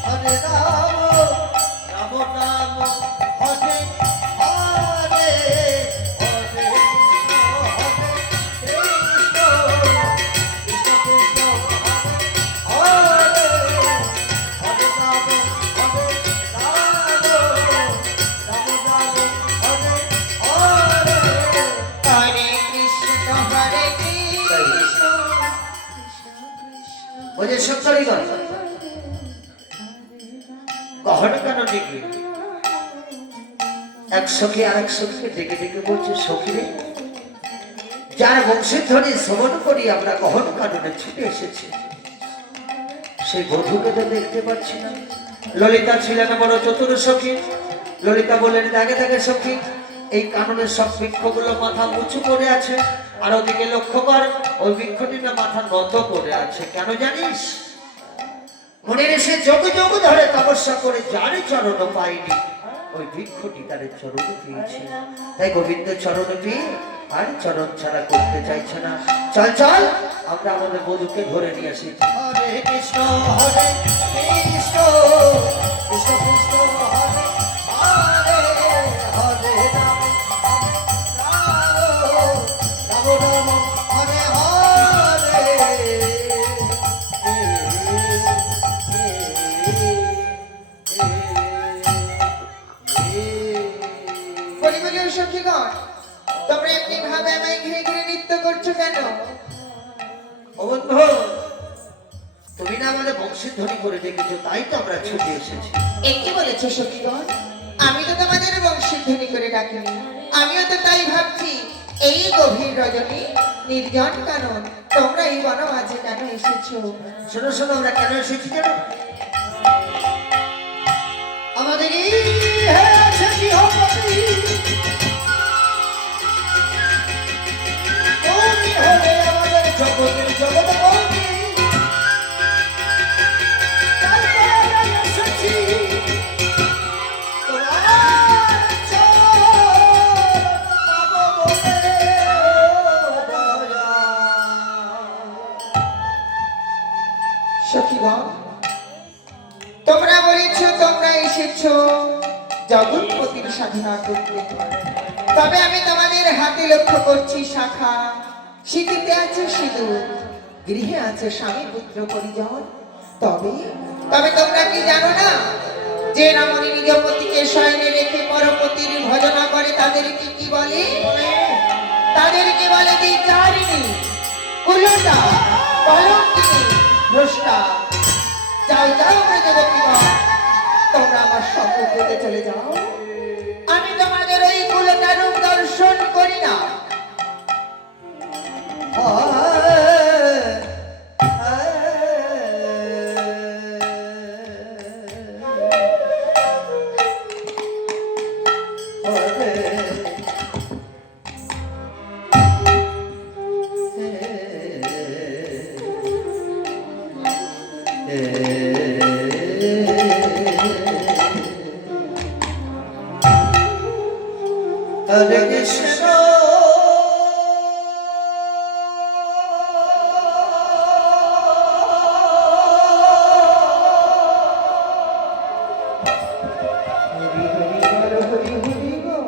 হরে রাম রাম রাম হরে হরে হরে কৃষ্ণ কৃষ্ণ কৃষ্ণ হরে হরে রাম হরে রাম রাম রাম হরে হরে হরে কৃষ্ণ হরে কৃষ্ণ বুঝে সুচরিগণ কখন কেন ডেকে এক সখী আর এক সখীকে ডেকে ডেকে বলছে সখী রে যার বংশের ধ্বনি শ্রবণ করি আমরা গহন কাননে ছুটে এসেছি সেই বধূকে তো দেখতে পাচ্ছি না। ললিতা ছিলেন বড় চতুর সখী। ললিতা বললেন দেখে দেখে সখী এই কাননের সব বৃক্ষগুলো মাথা উঁচু করে আছে আর ওদিকে লক্ষ্য কর ওই বৃক্ষটি না মাথা নত করে আছে কেন জানিস মনের এসে যোগ যোগ ধরে তপস্যা করে যারে চরণ পাইনি ওই বৃক্ষটি তার চরণ পেয়েছে তাই গোবিন্দের চরণ পেয়ে আর চরণ ছাড়া করতে চাইছে না। চল চল আমরা আমাদের বধূকে ধরে নিয়ে আসি। হরে কৃষ্ণ হরে কৃষ্ণ কৃষ্ণ কৃষ্ণ হরে হরে হরে রাম রাম রাম হরে বলি বলি ও সখীগণ তোমরা এমনি ভাবে আমায় ঘিরে ঘিরে নৃত্য করছো কেন? ও বন্ধু তুমি না আমাদের বংশীধ্বনি করে ডেকেছো তাই তো আমরা ছুটে এসেছি। একই বলেছো সখীগণ, আমি তো তোমাদের বংশীধ্বনি করে ডাকিনি। আমিও তো তাই ভাবছি এই গভীর রজনী নির্জন কানন তোমরা এই বনমাঝে কেন এসেছো? শোনো শোনো আমরা কেন এসেছি জানো আমাদের এই আছে গৃহপতি তুমি হলে আমাদের জগতের জগৎপতি তাই তো আমরা এসেছি তোমার চরণ পাবো বলে ও দয়া। সখীগণ তোমরা বলেছো তোমরা এসেছো জগৎপতির সাধনা করতে। তবে আমি তোমাদের হাতে লক্ষ্য করছি শাখা, স্মৃতিতে আছে সিঁদুর, গৃহে আছে স্বামী পুত্র পরিজন। তবে তবে তোমরা কি জানো না যে রমণী নিজ পতিকে শয়নে রেখে পরপতির ভজনা করে তাদেরকে কি বলে? তাদেরকে বলে বিচারিণী, কুলটা, কলঙ্কিনী, ভ্রষ্টা। যাও যাও ব্রজবতীগণ, তোমরা আমার সম্মুখে চলে যাও। আমি তোমাদের ওই কুলটা রূপ দর্শন করি না। Hare Krishna, হরি হরি বল, হরি হরি বল।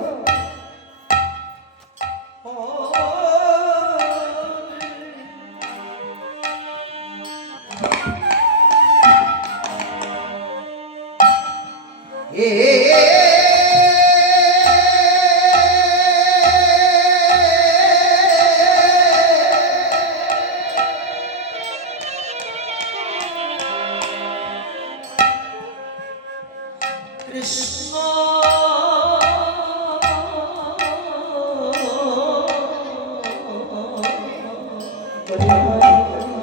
হরি হরি হরি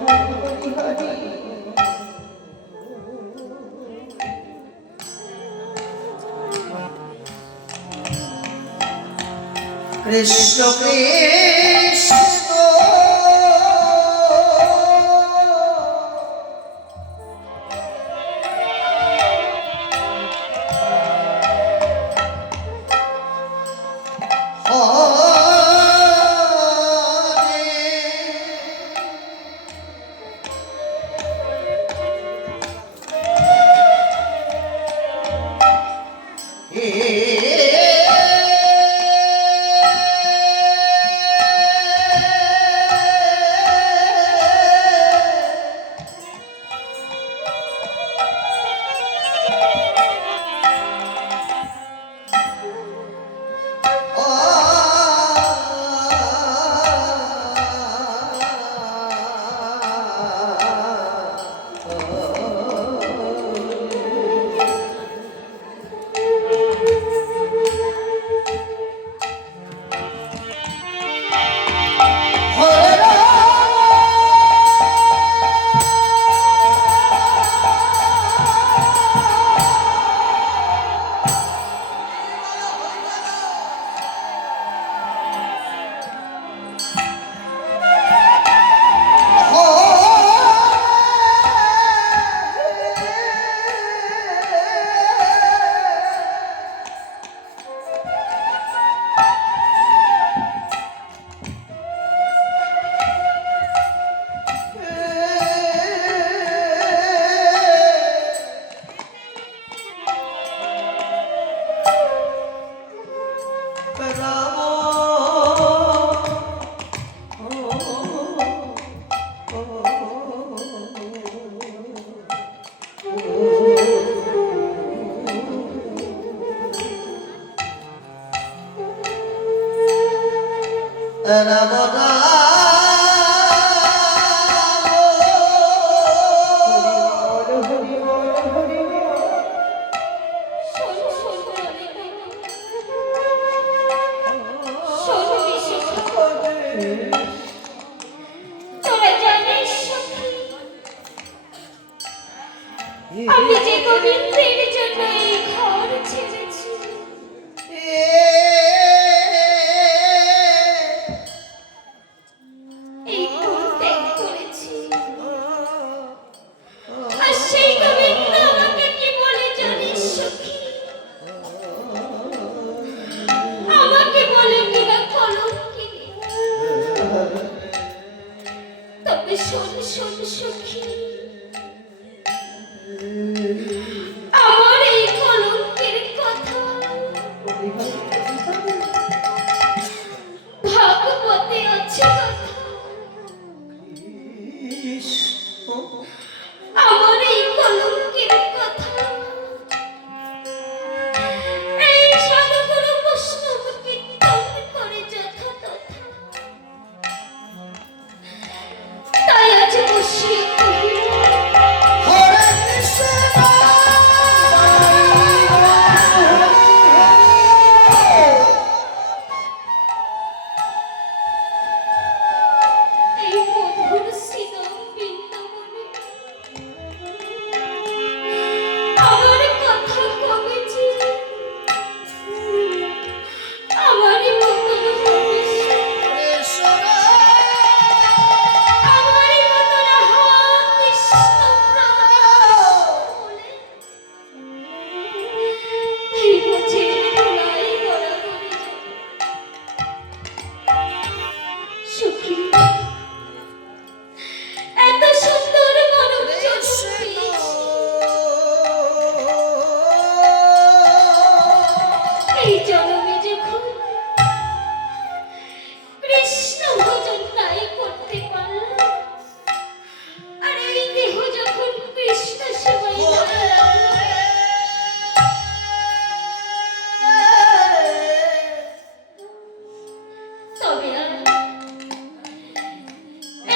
হরি হরি। Krishna Krishna, শোনো শোনো ললিতা, শোনো বিশ্বনাথ। তোরা জানিস সখী, আমি যে গোবিন্দের জন্য এই ঘর ছেড়েছি, এই কুল ত্যাগ করেছি। আর সেই গোবিন্দ আমাকে কি বলে জানিস সখী? আমাকে বলে কিনা কলঙ্কিনী। তবে শোন শোন সখী, আমার এই কলঙ্কের কথা ভাগবতে আছে কথা, কৃষ্ণ আমার এই কলঙ্কের কথা। এই সাধুগুরু বৈষ্ণব কীর্তন করে যথা তথা, তাই আজ বসিয়ে কহিল, হরে কৃষ্ণ এই মধুর শীতল বৃন্দাবনে আমার কথা কবে যে আমারই মতন হবে সে। আমারই মতন হা কৃষ্ণ বলে এই বছরের ধুলাই গড়াগড়ি যাবে। সুখী এত সুন্দর মনোজ এই জন্মে যখন কৃষ্ণ ভজন নাই করতে পারলাম, আর এই দেহ যখন কৃষ্ণ সেবাই তবে আর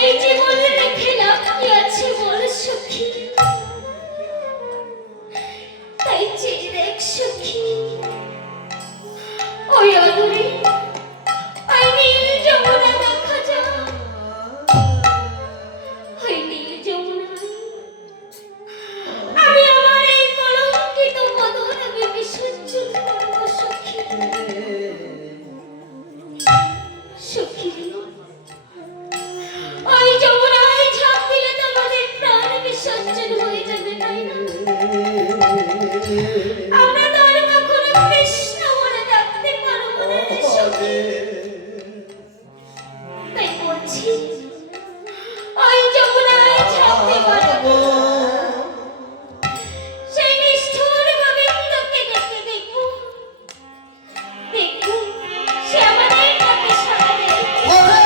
এই জীবন রেখে লাভ কি আছে বল সখী। তাই চেয়ে দেখ সখী, ওই অদূরে ওই নীল যমুনা দেখা যায়। ওই নীল যমুনায় আমি আমার এই কলঙ্কিত বদন আমি বিসর্জন করব সখী। সখী ওই যমুনায় ঝাঁপ দিলে তোমাদের প্রাণ বিসর্জন হয়ে যাবে, তাই না? আমরা তো আর কখনো কৃষ্ণ বলে ডাকতে পারবো না রে সখী। তাই বলছি ওই যমুনায় ঝাঁপ দেবার আগে সেই নিষ্ঠুর গোবিন্দকে ডেকে দেখবো, দেখবো সে আমাদের ডাকে সাড়া দেয়। হরে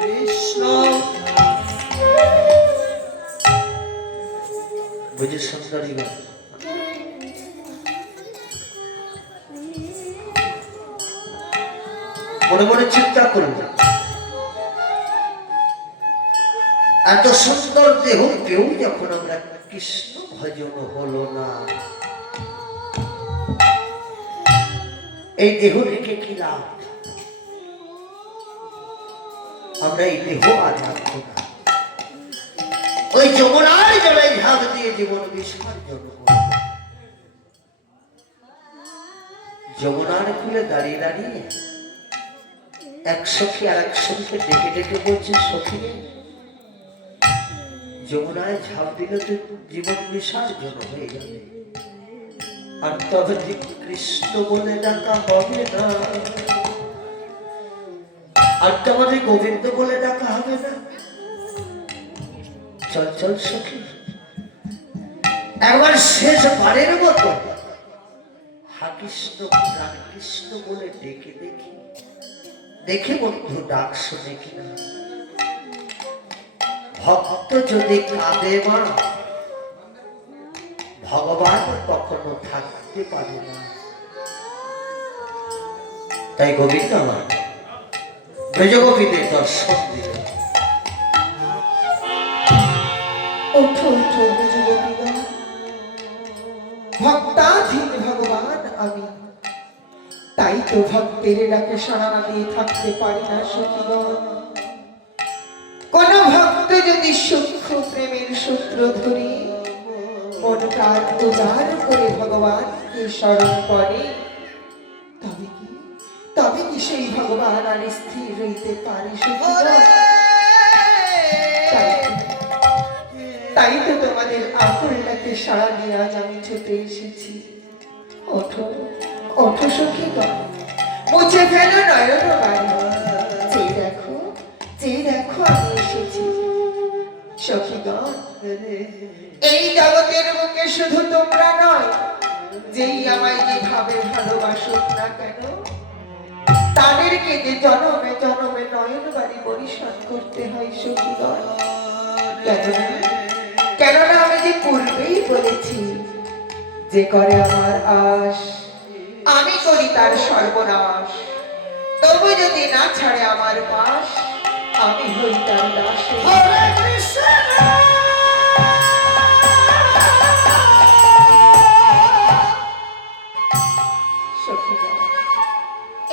কৃষ্ণ বুঝি সুন্দরী গো, মনে মনে চিন্তা করুন, এত সুন্দর দেহ কেউ যখন আমরা কৃষ্ণ ভজন হলো না, এই দেহ রেখে কি লাভ? আমরা এই দেহ আর রাখবো না, ওই যমুনার জলে ঝাঁপ দিয়ে জীবন বিসর্জন করব। যমুনার কূলে দাঁড়িয়ে দাঁড়িয়ে এক সখী আর এক সখীকে ডেকে ডেকে বলছে, সখী যমুনায় ঝাঁপ দিলে তো জীবন বিসর্জন হয়ে যাবে, আর তবে যে কৃষ্ণ বলে ডাকা হবে না, আর তোমাদের গোবিন্দ বলে ডাকা হবে না। চল চল সখী, একবার শেষবারের মতো হা কৃষ্ণ প্রাণ কৃষ্ণ বলে ডেকে দেখি, দেখে বন্ধু ডাক শুনে কিনা। ভক্ত যদি কাঁদে মা, ভগবান কখনো থাকতে পারে না। তাই গোবিন্দ আমার ব্রজগোপীদের দর্শন দিল। ওঠো ওঠো ব্রজগোপীগণ, ভক্তাধীন ভগবান আমি, তাই তো ভক্তের ডাকে সাড়া না দিয়ে থাকতে পারি না সখীগণ। কোন ভক্ত যদি সূক্ষ্ম প্রেমের সূত্র ধরে মন প্রাণ উজাড় করে ভগবানকে স্মরণ করে, তবে কি সেই ভগবান আর স্থির রইতে পারে সখীগণ? তাই তো তোমাদের আকুল ডাকে সাড়া দিয়ে আজ আমি ছুটে এসেছি। ওঠো ওঠো সখীগণ, মুছে ফেলো নয়ন বাড়ি, চেয়ে দেখো আমি এসেছি। সখীগণ, এই জগতের বুকে শুধু তোমরা নয়, যেই আমায় যেভাবে ভালোবাসুক না কেন, তাদেরকে যে জনমে জনমে নয়ন বাড়ি পরিশোধ করতে হয় সখীগণ। কেননা আমি যে পূর্বেই বলেছি, যে করে আমার আশ আমি করি তার সর্বনাশ, তবু যদি না ছাড়ে আমার পাশ আমি হই তার দাস।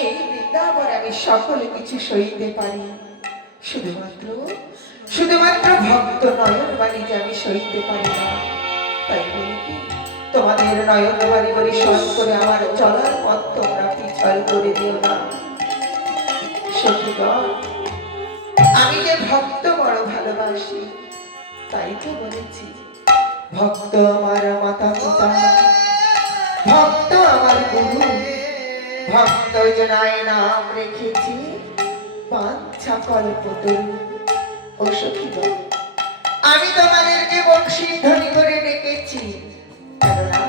এই বৃন্দাবন আমি সকল কিছু সইতে পারি, শুধুমাত্র ভক্ত নয়ন বাণী যে আমি সইতে পারি না। তাই বলি কি, তোমাদের নয়ন বাণী পরিশোধ করে আমার চলার পথ তোমরা পিছল করে দিও না সখীগণ। আমি যে ভক্ত বড় ভালোবাসি, তাই তো বলেছি, ভক্ত আমার মাতা পিতা, ভক্ত আমার গুরু, ভক্ত জনায় নাম রেখেছি বাঞ্ছা কল্পতরু। ও সখীগণ, আমি তোমাদেরকে বংশীধ্বনি করে ডেকেছি, কেননা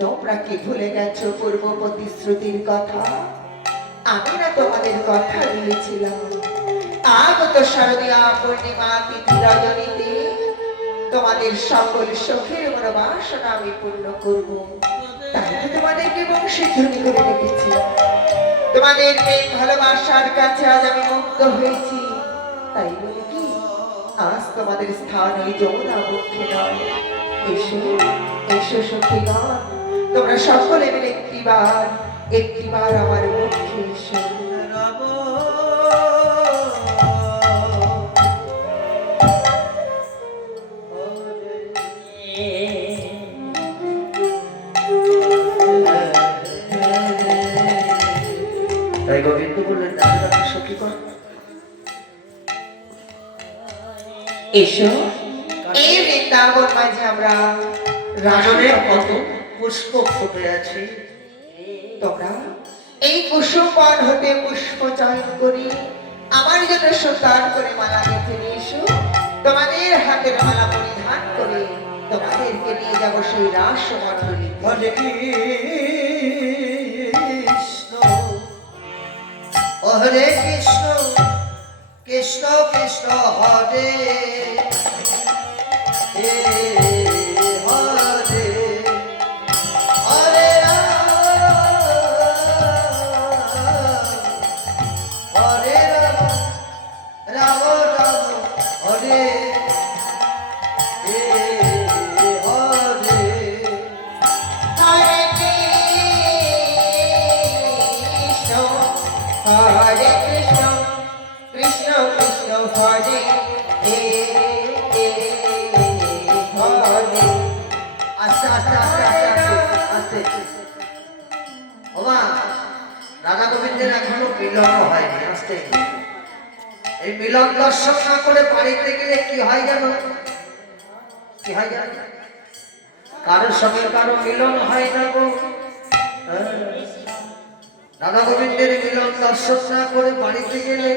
তোমরা কি ভুলে গেছো পূর্ব প্রতিশ্রুতির কথা? আমি না তোমাদের কথা দিয়েছিলাম, আগত শারদীয়া পূর্ণিমা তিথি রজনীতে তোমাদের সকল সুখের মনোবাসনা আমি পূর্ণ করব। তাই তো তোমাদেরকে বংশীধ্বনি করে ডেকেছি। তোমাদের প্রেম ভালোবাসার কাছে আজ আমি মুক্ত হয়েছি, তাই বলে কি আজ তোমাদের স্থান ওই যমুনা বক্ষে নয়। এসো এসো সখীগণ, তোমরা সকলে মিলে একটিবার আমার বক্ষে এসো। তাই গোবিন্দ বললেন, সখীগণ এসো, এই বৃন্দাবন মাঝে আমরা রাজনের কত পুষ্প ফুটে আছে, তোমরা এই কুসুম বন হতে পুষ্প চয়ন করি আমার জন্য সুতার করে মালা গেঁথে নিয়ে এসো। তোমাদের হাতের মালা পরিধান করে তোমাদেরকে নিয়ে যাব সেই রাস মণ্ডলী। হরে কৃষ্ণ হরে কৃষ্ণ কৃষ্ণ কৃষ্ণ হরে হরে হরে হরে রাম রাম হরে হরে হরে কৃষ্ণ হরে কৃষ্ণ কৃষ্ণ কৃষ্ণ হরে হরে। আস্তে আস্তে আস্তে আস্তে আস্তে আস্তে ওমা, রাধা গোবিন্দের এখনো মিলন হয়নি। আস্তে, এই মিলন দর্শন না করে বাড়িতে গেলে কি হয় জানো? কি হয় জানো? কারোর সঙ্গে কারো মিলন হয় না গো। হ্যাঁ। রাধা গোবিন্দের মিলন দর্শন না করে বাড়িতে গেলে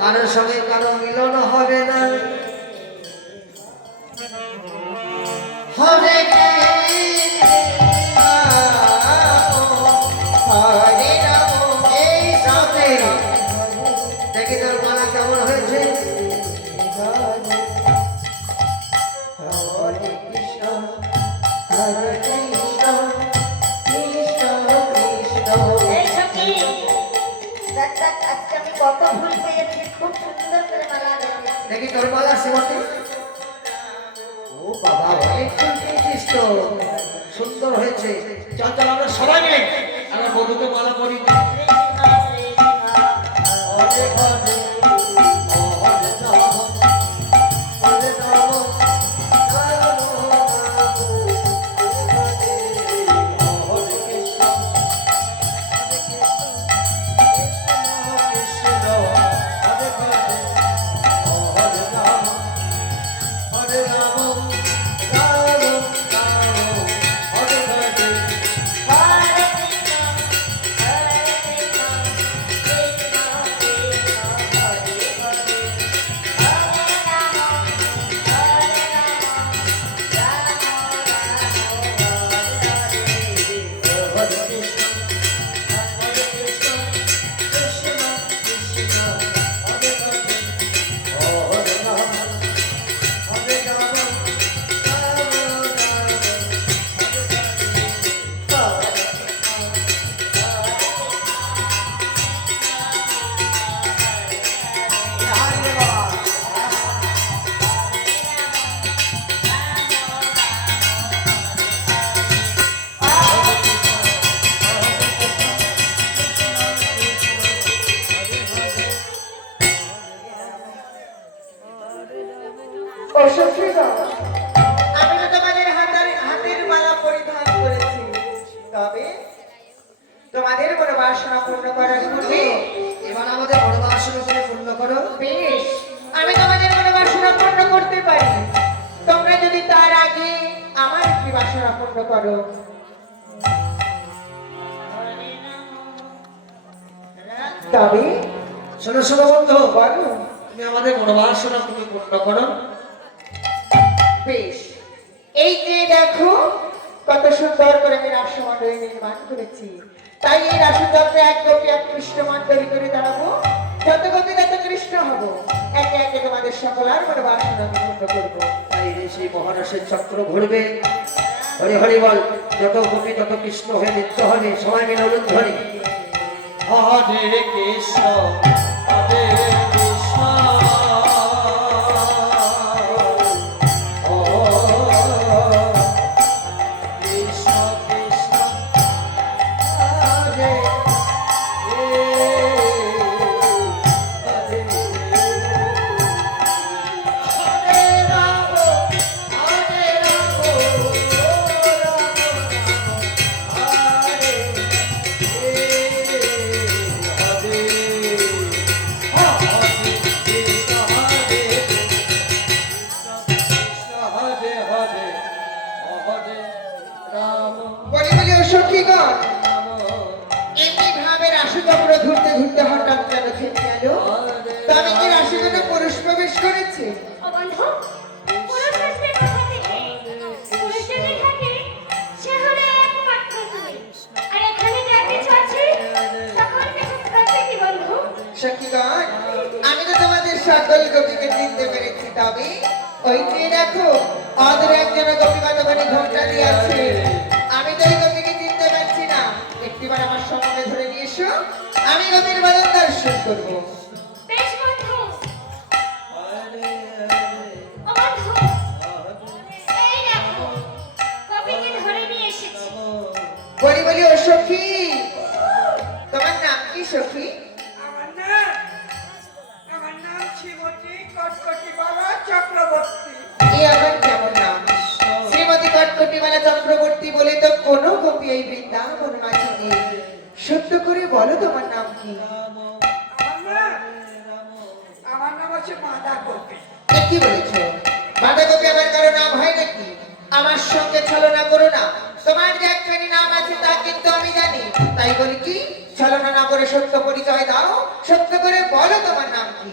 কারোর সঙ্গে কারো মিলন হবে না। হরে হরে রাম এই সাথে দেখি তোর মালা কেমন হয়েছে। হরে কৃষ্ণ হরে কৃষ্ণ কৃষ্ণ কৃষ্ণ। এই সখী, দেখ দেখ, আজকে আমি কত ভুল পেয়েছি, খুব সুন্দর করে মালা বেঁধেছি। দেখি তোর মালা শ্রীমতী। ও বাবা, অনেক ফুল পেয়েছিস তো, সুন্দর হয়েছে। চল চল আমরা সবাই মিলে আমরা বধূকে মালা করি। হরে হরে হরে রাম হরে রাম রাম রাম হরে কৃষ্ণ হরে কৃষ্ণ কৃষ্ণ হরে হরে হরে রাম হরে রাম রাম রাম হরে হরে। হরে কৃষ্ণ, হরে কৃষ্ণ, কৃষ্ণ কৃষ্ণ, হরে হরে, হরে রাম, হরে রাম, রাম রাম, হরে হরে। হরে কৃষ্ণ হরে কৃষ্ণ কৃষ্ণ কৃষ্ণ হরে হরে হরে রাম হরে রাম রাম রাম হরে হরে। হরে বাবা। অসুখীগণ, আমি তো তোমাদের হাতের মালা পরিধান করেছি, তবে তোমাদের মনোবাসনা পূর্ণ করার পূর্বে এবার আমাদের মনোবাসনা করে পূর্ণ করো। বেশ, আমি তোমাদের মনোবাসনা পূর্ণ করতে পারি, তোমরা যদি তার আগে আমার একটি বাসনা পূর্ণ করো। তবে শোনো শোনো বন্ধু, বলো। তুমি আমাদের মনোবাসনা তুমি পূর্ণ করো। বেশ, এই যে দেখো কত সুন্দর করে আমি রাসমণ্ডলী নির্মাণ করেছি, তাই এই রাসচক্রে এক গোপী এক কৃষ্ণ মণ্ডলী করে দাঁড়াবো, যত গোপী তত কৃষ্ণ হব, একে একে তোমাদের সকলার মনোবাসনা আমি পূর্ণ করবো। তাই সেই মহারাসের চক্র ঘুরবে। হরি হরি বল, যত গোপী তত কৃষ্ণ হয়ে নৃত্য হবে। সবাই মিলে উলুধ্বনি। হরে কৃষ্ণ হরে কৃষ্ণ ও কৃষ্ণ কৃষ্ণ হরে হরে হরে রাম হরে রাম বলি বলি ও সখীগণ, এমনি ভাবে রাসচক্র ঘুরতে ঘুরতে হঠাৎ কেন থেমে গেল? তবে কি রাশিগণে পুরুষ প্রবেশ করেছে? ও বন্ধু, পুরুষ আসবে কোথা থেকে? পুরুষ যদি থাকে, সে হলো একমাত্র তুমি। আর এখানে যা কিছু আছে, সকল কিছু থাকবে কি বন্ধু? সখীগণ, আমি তো তোমাদের সকল গোপীকে চিনতে পেরেছি, তবে ওই যে দেখো অদূরে একজন গোপী কতখানি ঘোমটা দিয়ে আছে, আমি তো এই গোপীকে চিনতে পারছি না। একটিবার আমার সঙ্গে ধরে নিয়ে এসো, আমি গোপীর বদন দর্শন করবো। বেশ বন্ধু। ও বন্ধু, এই দেখো, কপিকে ধরে নিয়ে এসেছি। বলি বলি ও সখী, তোমার নাম কি সখী? আমার নাম শ্রীমতী কটকটিবালা চক্রবর্তী। এ আবার কেমন নাম? শ্রীমতী কটকটিমালা চক্রবর্তী বলে তো কোনো গোপী এই বৃন্দাবন মাঝে নেই। সত্য করে বলো তোমার নাম কি? আমার নাম হচ্ছে মাদা গোপী। এ কি বলেছো? বাঁধাকপি আমার কারো নাম হয় নাকি? আমার সঙ্গে ছলনা করো না। তোমার যে একখানি নাম আছে তা কিন্তু আমি জানি। তাই বলি কি, ছলনা না করে সত্য পরিচয় দাও। সত্য করে বলো তোমার নাম কি?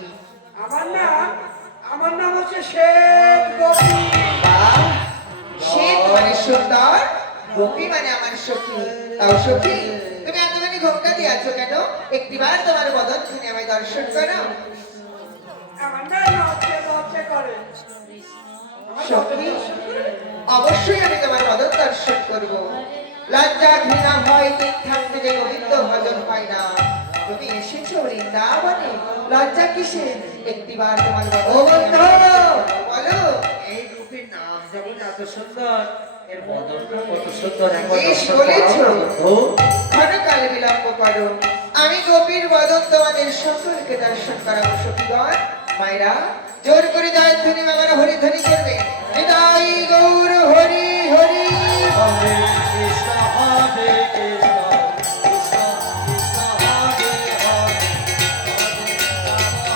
আমার নাম হচ্ছে শেঠ গোপী। বাহ, শ্বেত মানে সুন্দর, গোপী মানে আমার সখী। তাও সখী, তুমি এতখানি ঘোমটা দিয়ে আছো কেন? একটিবার তোমার বদনখানি আমায় দর্শন করো। আমার না লজ্জে করে। সখী, অবশ্যই আমি তোমার বদন দর্শন করবো। লজ্জা ঘৃণা ভয় তিন থাকতে যে গোবিন্দ ভজন হয় না। তুমি এসেছো বৃন্দাবনে, লজ্জা কিসের? একটিবার তোমার ও বন্ধু! বলো। এই রূপের নাম যেমন এত সুন্দর, এর বদনটা কত সুন্দর, একবার বেশ দর্শন বলেছো। করো না বন্ধু। ক্ষণকাল বিলম্ব করো, আমি গোপীর বদন তোমাদের সকলকে দর্শন করাবো। সখীগণ, মায়েরা, জোর করে জয়ধ্বনি বাবারা হরিধ্বনি করবে। হৃদয় গৌর হরি হরি। হরে কৃষ্ণ হরে কৃষ্ণ, কৃষ্ণ কৃষ্ণ হরে হরে,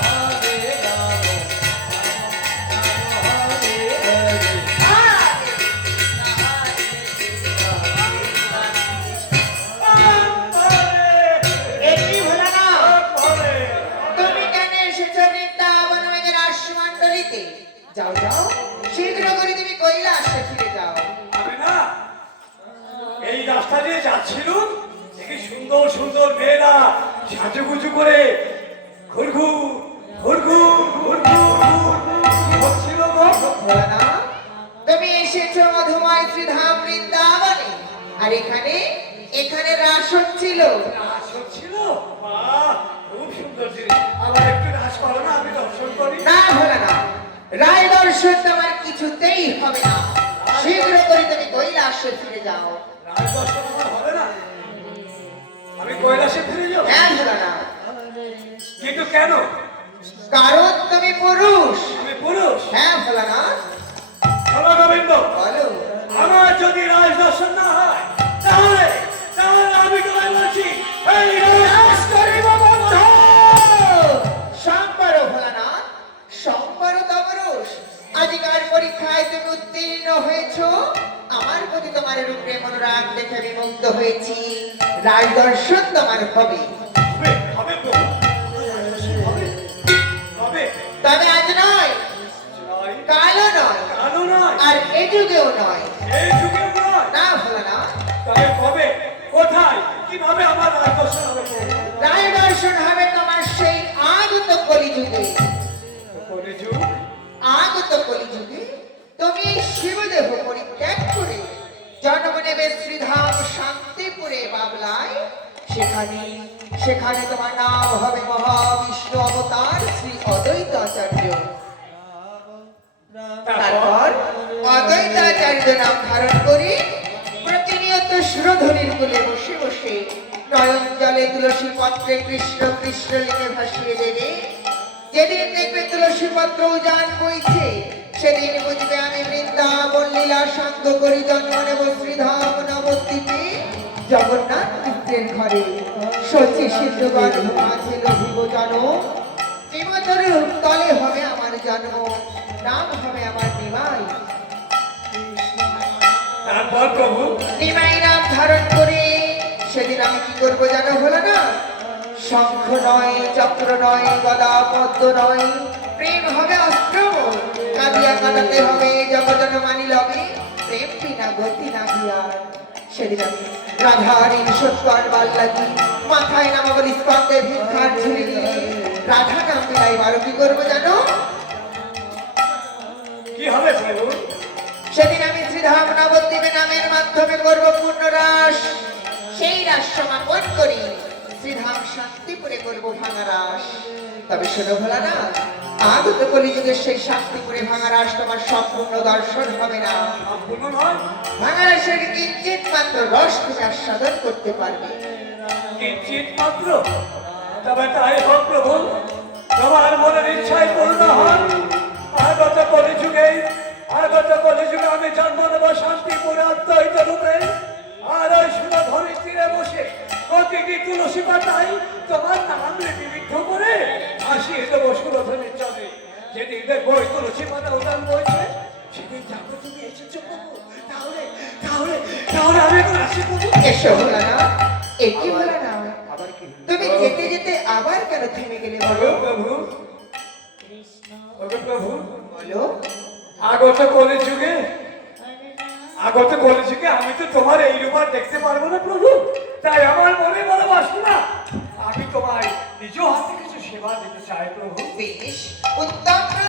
হরে রাম, হরে হরে। একই ভোলা না, তুমি কেন এসেছো বৃন্দাবন আমাদের রাসমণ্ডলীতে? যাও যাও, শীঘ্র করে তুমি কৈলাসে ফিরে যাও। আমি না এই রাস্তা দিয়ে যাচ্ছিলুম, দেখি সুন্দর সুন্দর মেয়েরা সাজুগুজু করে ঘুরঘু ঘুরঘু ঘুরঘু হচ্ছিল গো। ভোলা না, তুমি এসেছো মধুময় শ্রীধাম বৃন্দাবনে, আর এখানে রাস হচ্ছিল। রাস হচ্ছিল, বাহ, খুব সুন্দর জিনিস। আবার একটু রাস করো না, আমি দর্শন করি। না ভোলা না, রায় দর্শন তোমার কিছুতেই হবে না। শীঘ্র করে তুমি কৈলাসে ফিরে যাও। রাস দর্শন আমার হবে না, আমি কৈলাসে ফিরে যাবো। হ্যাঁ ভোলা না, কিন্তু কেন? কারণ তুমি পুরুষ। আমি পুরুষ। হ্যাঁ ভোলা না, চলো গোবিন্দ, বলো। আমার যদি রাজ দর্শন না হয়, তাহলে তাহলে আমি তোমায় বলছি এই রাজ করিব বন্ধ। সম্বর ভোলা না, সম্বর তবরুষ। আজকার পরীক্ষায় তুমি উত্তীর্ণ হয়েছো। আমার প্রতি তোমার রূপে মনোরাগ দেখে আমি মুগ্ধ হয়েছি। রাজ দর্শন তোমার হবে। হবে হবে প্রভু, হবে হবে। তবে আজ নয়, নয়, কালও নয়, কালো নয়, আর এ যুগেও নয়। এই যুগেও নয়। না ভোলা না, তবে কবে, কোথায়, কিভাবে আমার রাজ দর্শন হবে প্রভু? রায় দর্শন হবে তোমার সেই আগত কলিযুগে। কলিযুগ? আগত কলিযুগে তুমি এই শিবদেহ পরিত্যাগ করে জন্ম নেবে শ্রীধাম শান্তিপুরে বাবলায়। সেখানে তোমার নাম হবে মহাবিষ্ণু অবতার শ্রী অদ্বৈতাচার্য। তারপর অদ্বৈতাচার্য নাম ধারণ করে প্রতিনিয়ত সুরধনির কুলে বসে বসে নয়ন জলে তুলসী পত্রে কৃষ্ণ কৃষ্ণ লিখে ভাসিয়ে দেবে। যেদিন দেখবে তুলসী পত্র উজান বইছে, সেদিন বুঝবে আমি বৃন্দাবন লীলা সঙ্গ করি জন্ম নেব শ্রীধাম নবদ্বীপে জগন্নাথ মিত্রের ঘরে। শচী সিদ্ধ গর্ভ মাঝে লভিব জন্ম, শ্রীমতরূপ তলে হবে আমার জন্ম, নাম হবে আমার নিমাই। তারপর প্রভু? নিমাই নাম ধারণ করে সেদিন আমি কি করবো জানো হলো না? শঙ্খ নয়, চক্র নয়, গদা পদ্ম নয়, প্রেম হবে অস্ত্র। কাঁদিয়া কাঁদাতে হবে জগজন মানি লবে, প্রেম বিনা গতি না গিয়ার। সেদিন আমি রাধার সত্তর বাল্লাকি মাথায় নামাবলি স্কন্ধে ভিক্ষার ঝুলি দিয়ে রাধা নাম মিলাইবার কি করবো জানো? কি হবে প্রভু? সেদিন আমি শ্রীধাম নবদ্বীপে নামের মাধ্যমে করব পূর্ণ রাস। সেই রাস সমাপন করি শ্রীধাম শান্তিপুরে করব ভাঙা রাস। তবে শোনো ভোলা না, আগত কলিযুগের সেই শান্তিপুরে ভাঙা রাস তোমার সম্পূর্ণ দর্শন হবে না। সম্পূর্ণ নয়, ভাঙা রাসের কিঞ্চিত মাত্র রস তুমি আস্বাদন করতে পারবে। কিঞ্চিত মাত্র। তবে তাই হোক প্রভু, তোমার মনের ইচ্ছাই পূর্ণ হয়। আগত কলিযুগে আমি জন্ম নেব শান্তিপুরে অদ্বৈত রূপে। আর ওই সুরধনির তীরে বসে প্রতিটি তুলসী পাতায় তোমার নাম লিপিবদ্ধ করে ভাসিয়ে দেবো সুরধনির চলে। যেদিন দেখবো ওই তুলসী পাতা উদান বইছে, তাহলে আমি এখন আসি প্রভু। এসো ভোলানাথ, একই ভোলানাথ, আবার কি? তুমি যেতে যেতে আবার কেন থেমে গেলে বলো? প্রভু, ওগো প্রভু, বলো। আগত কলিযুগে আমি তো তোমার এই রূপ আর দেখতে পারবো না প্রভু।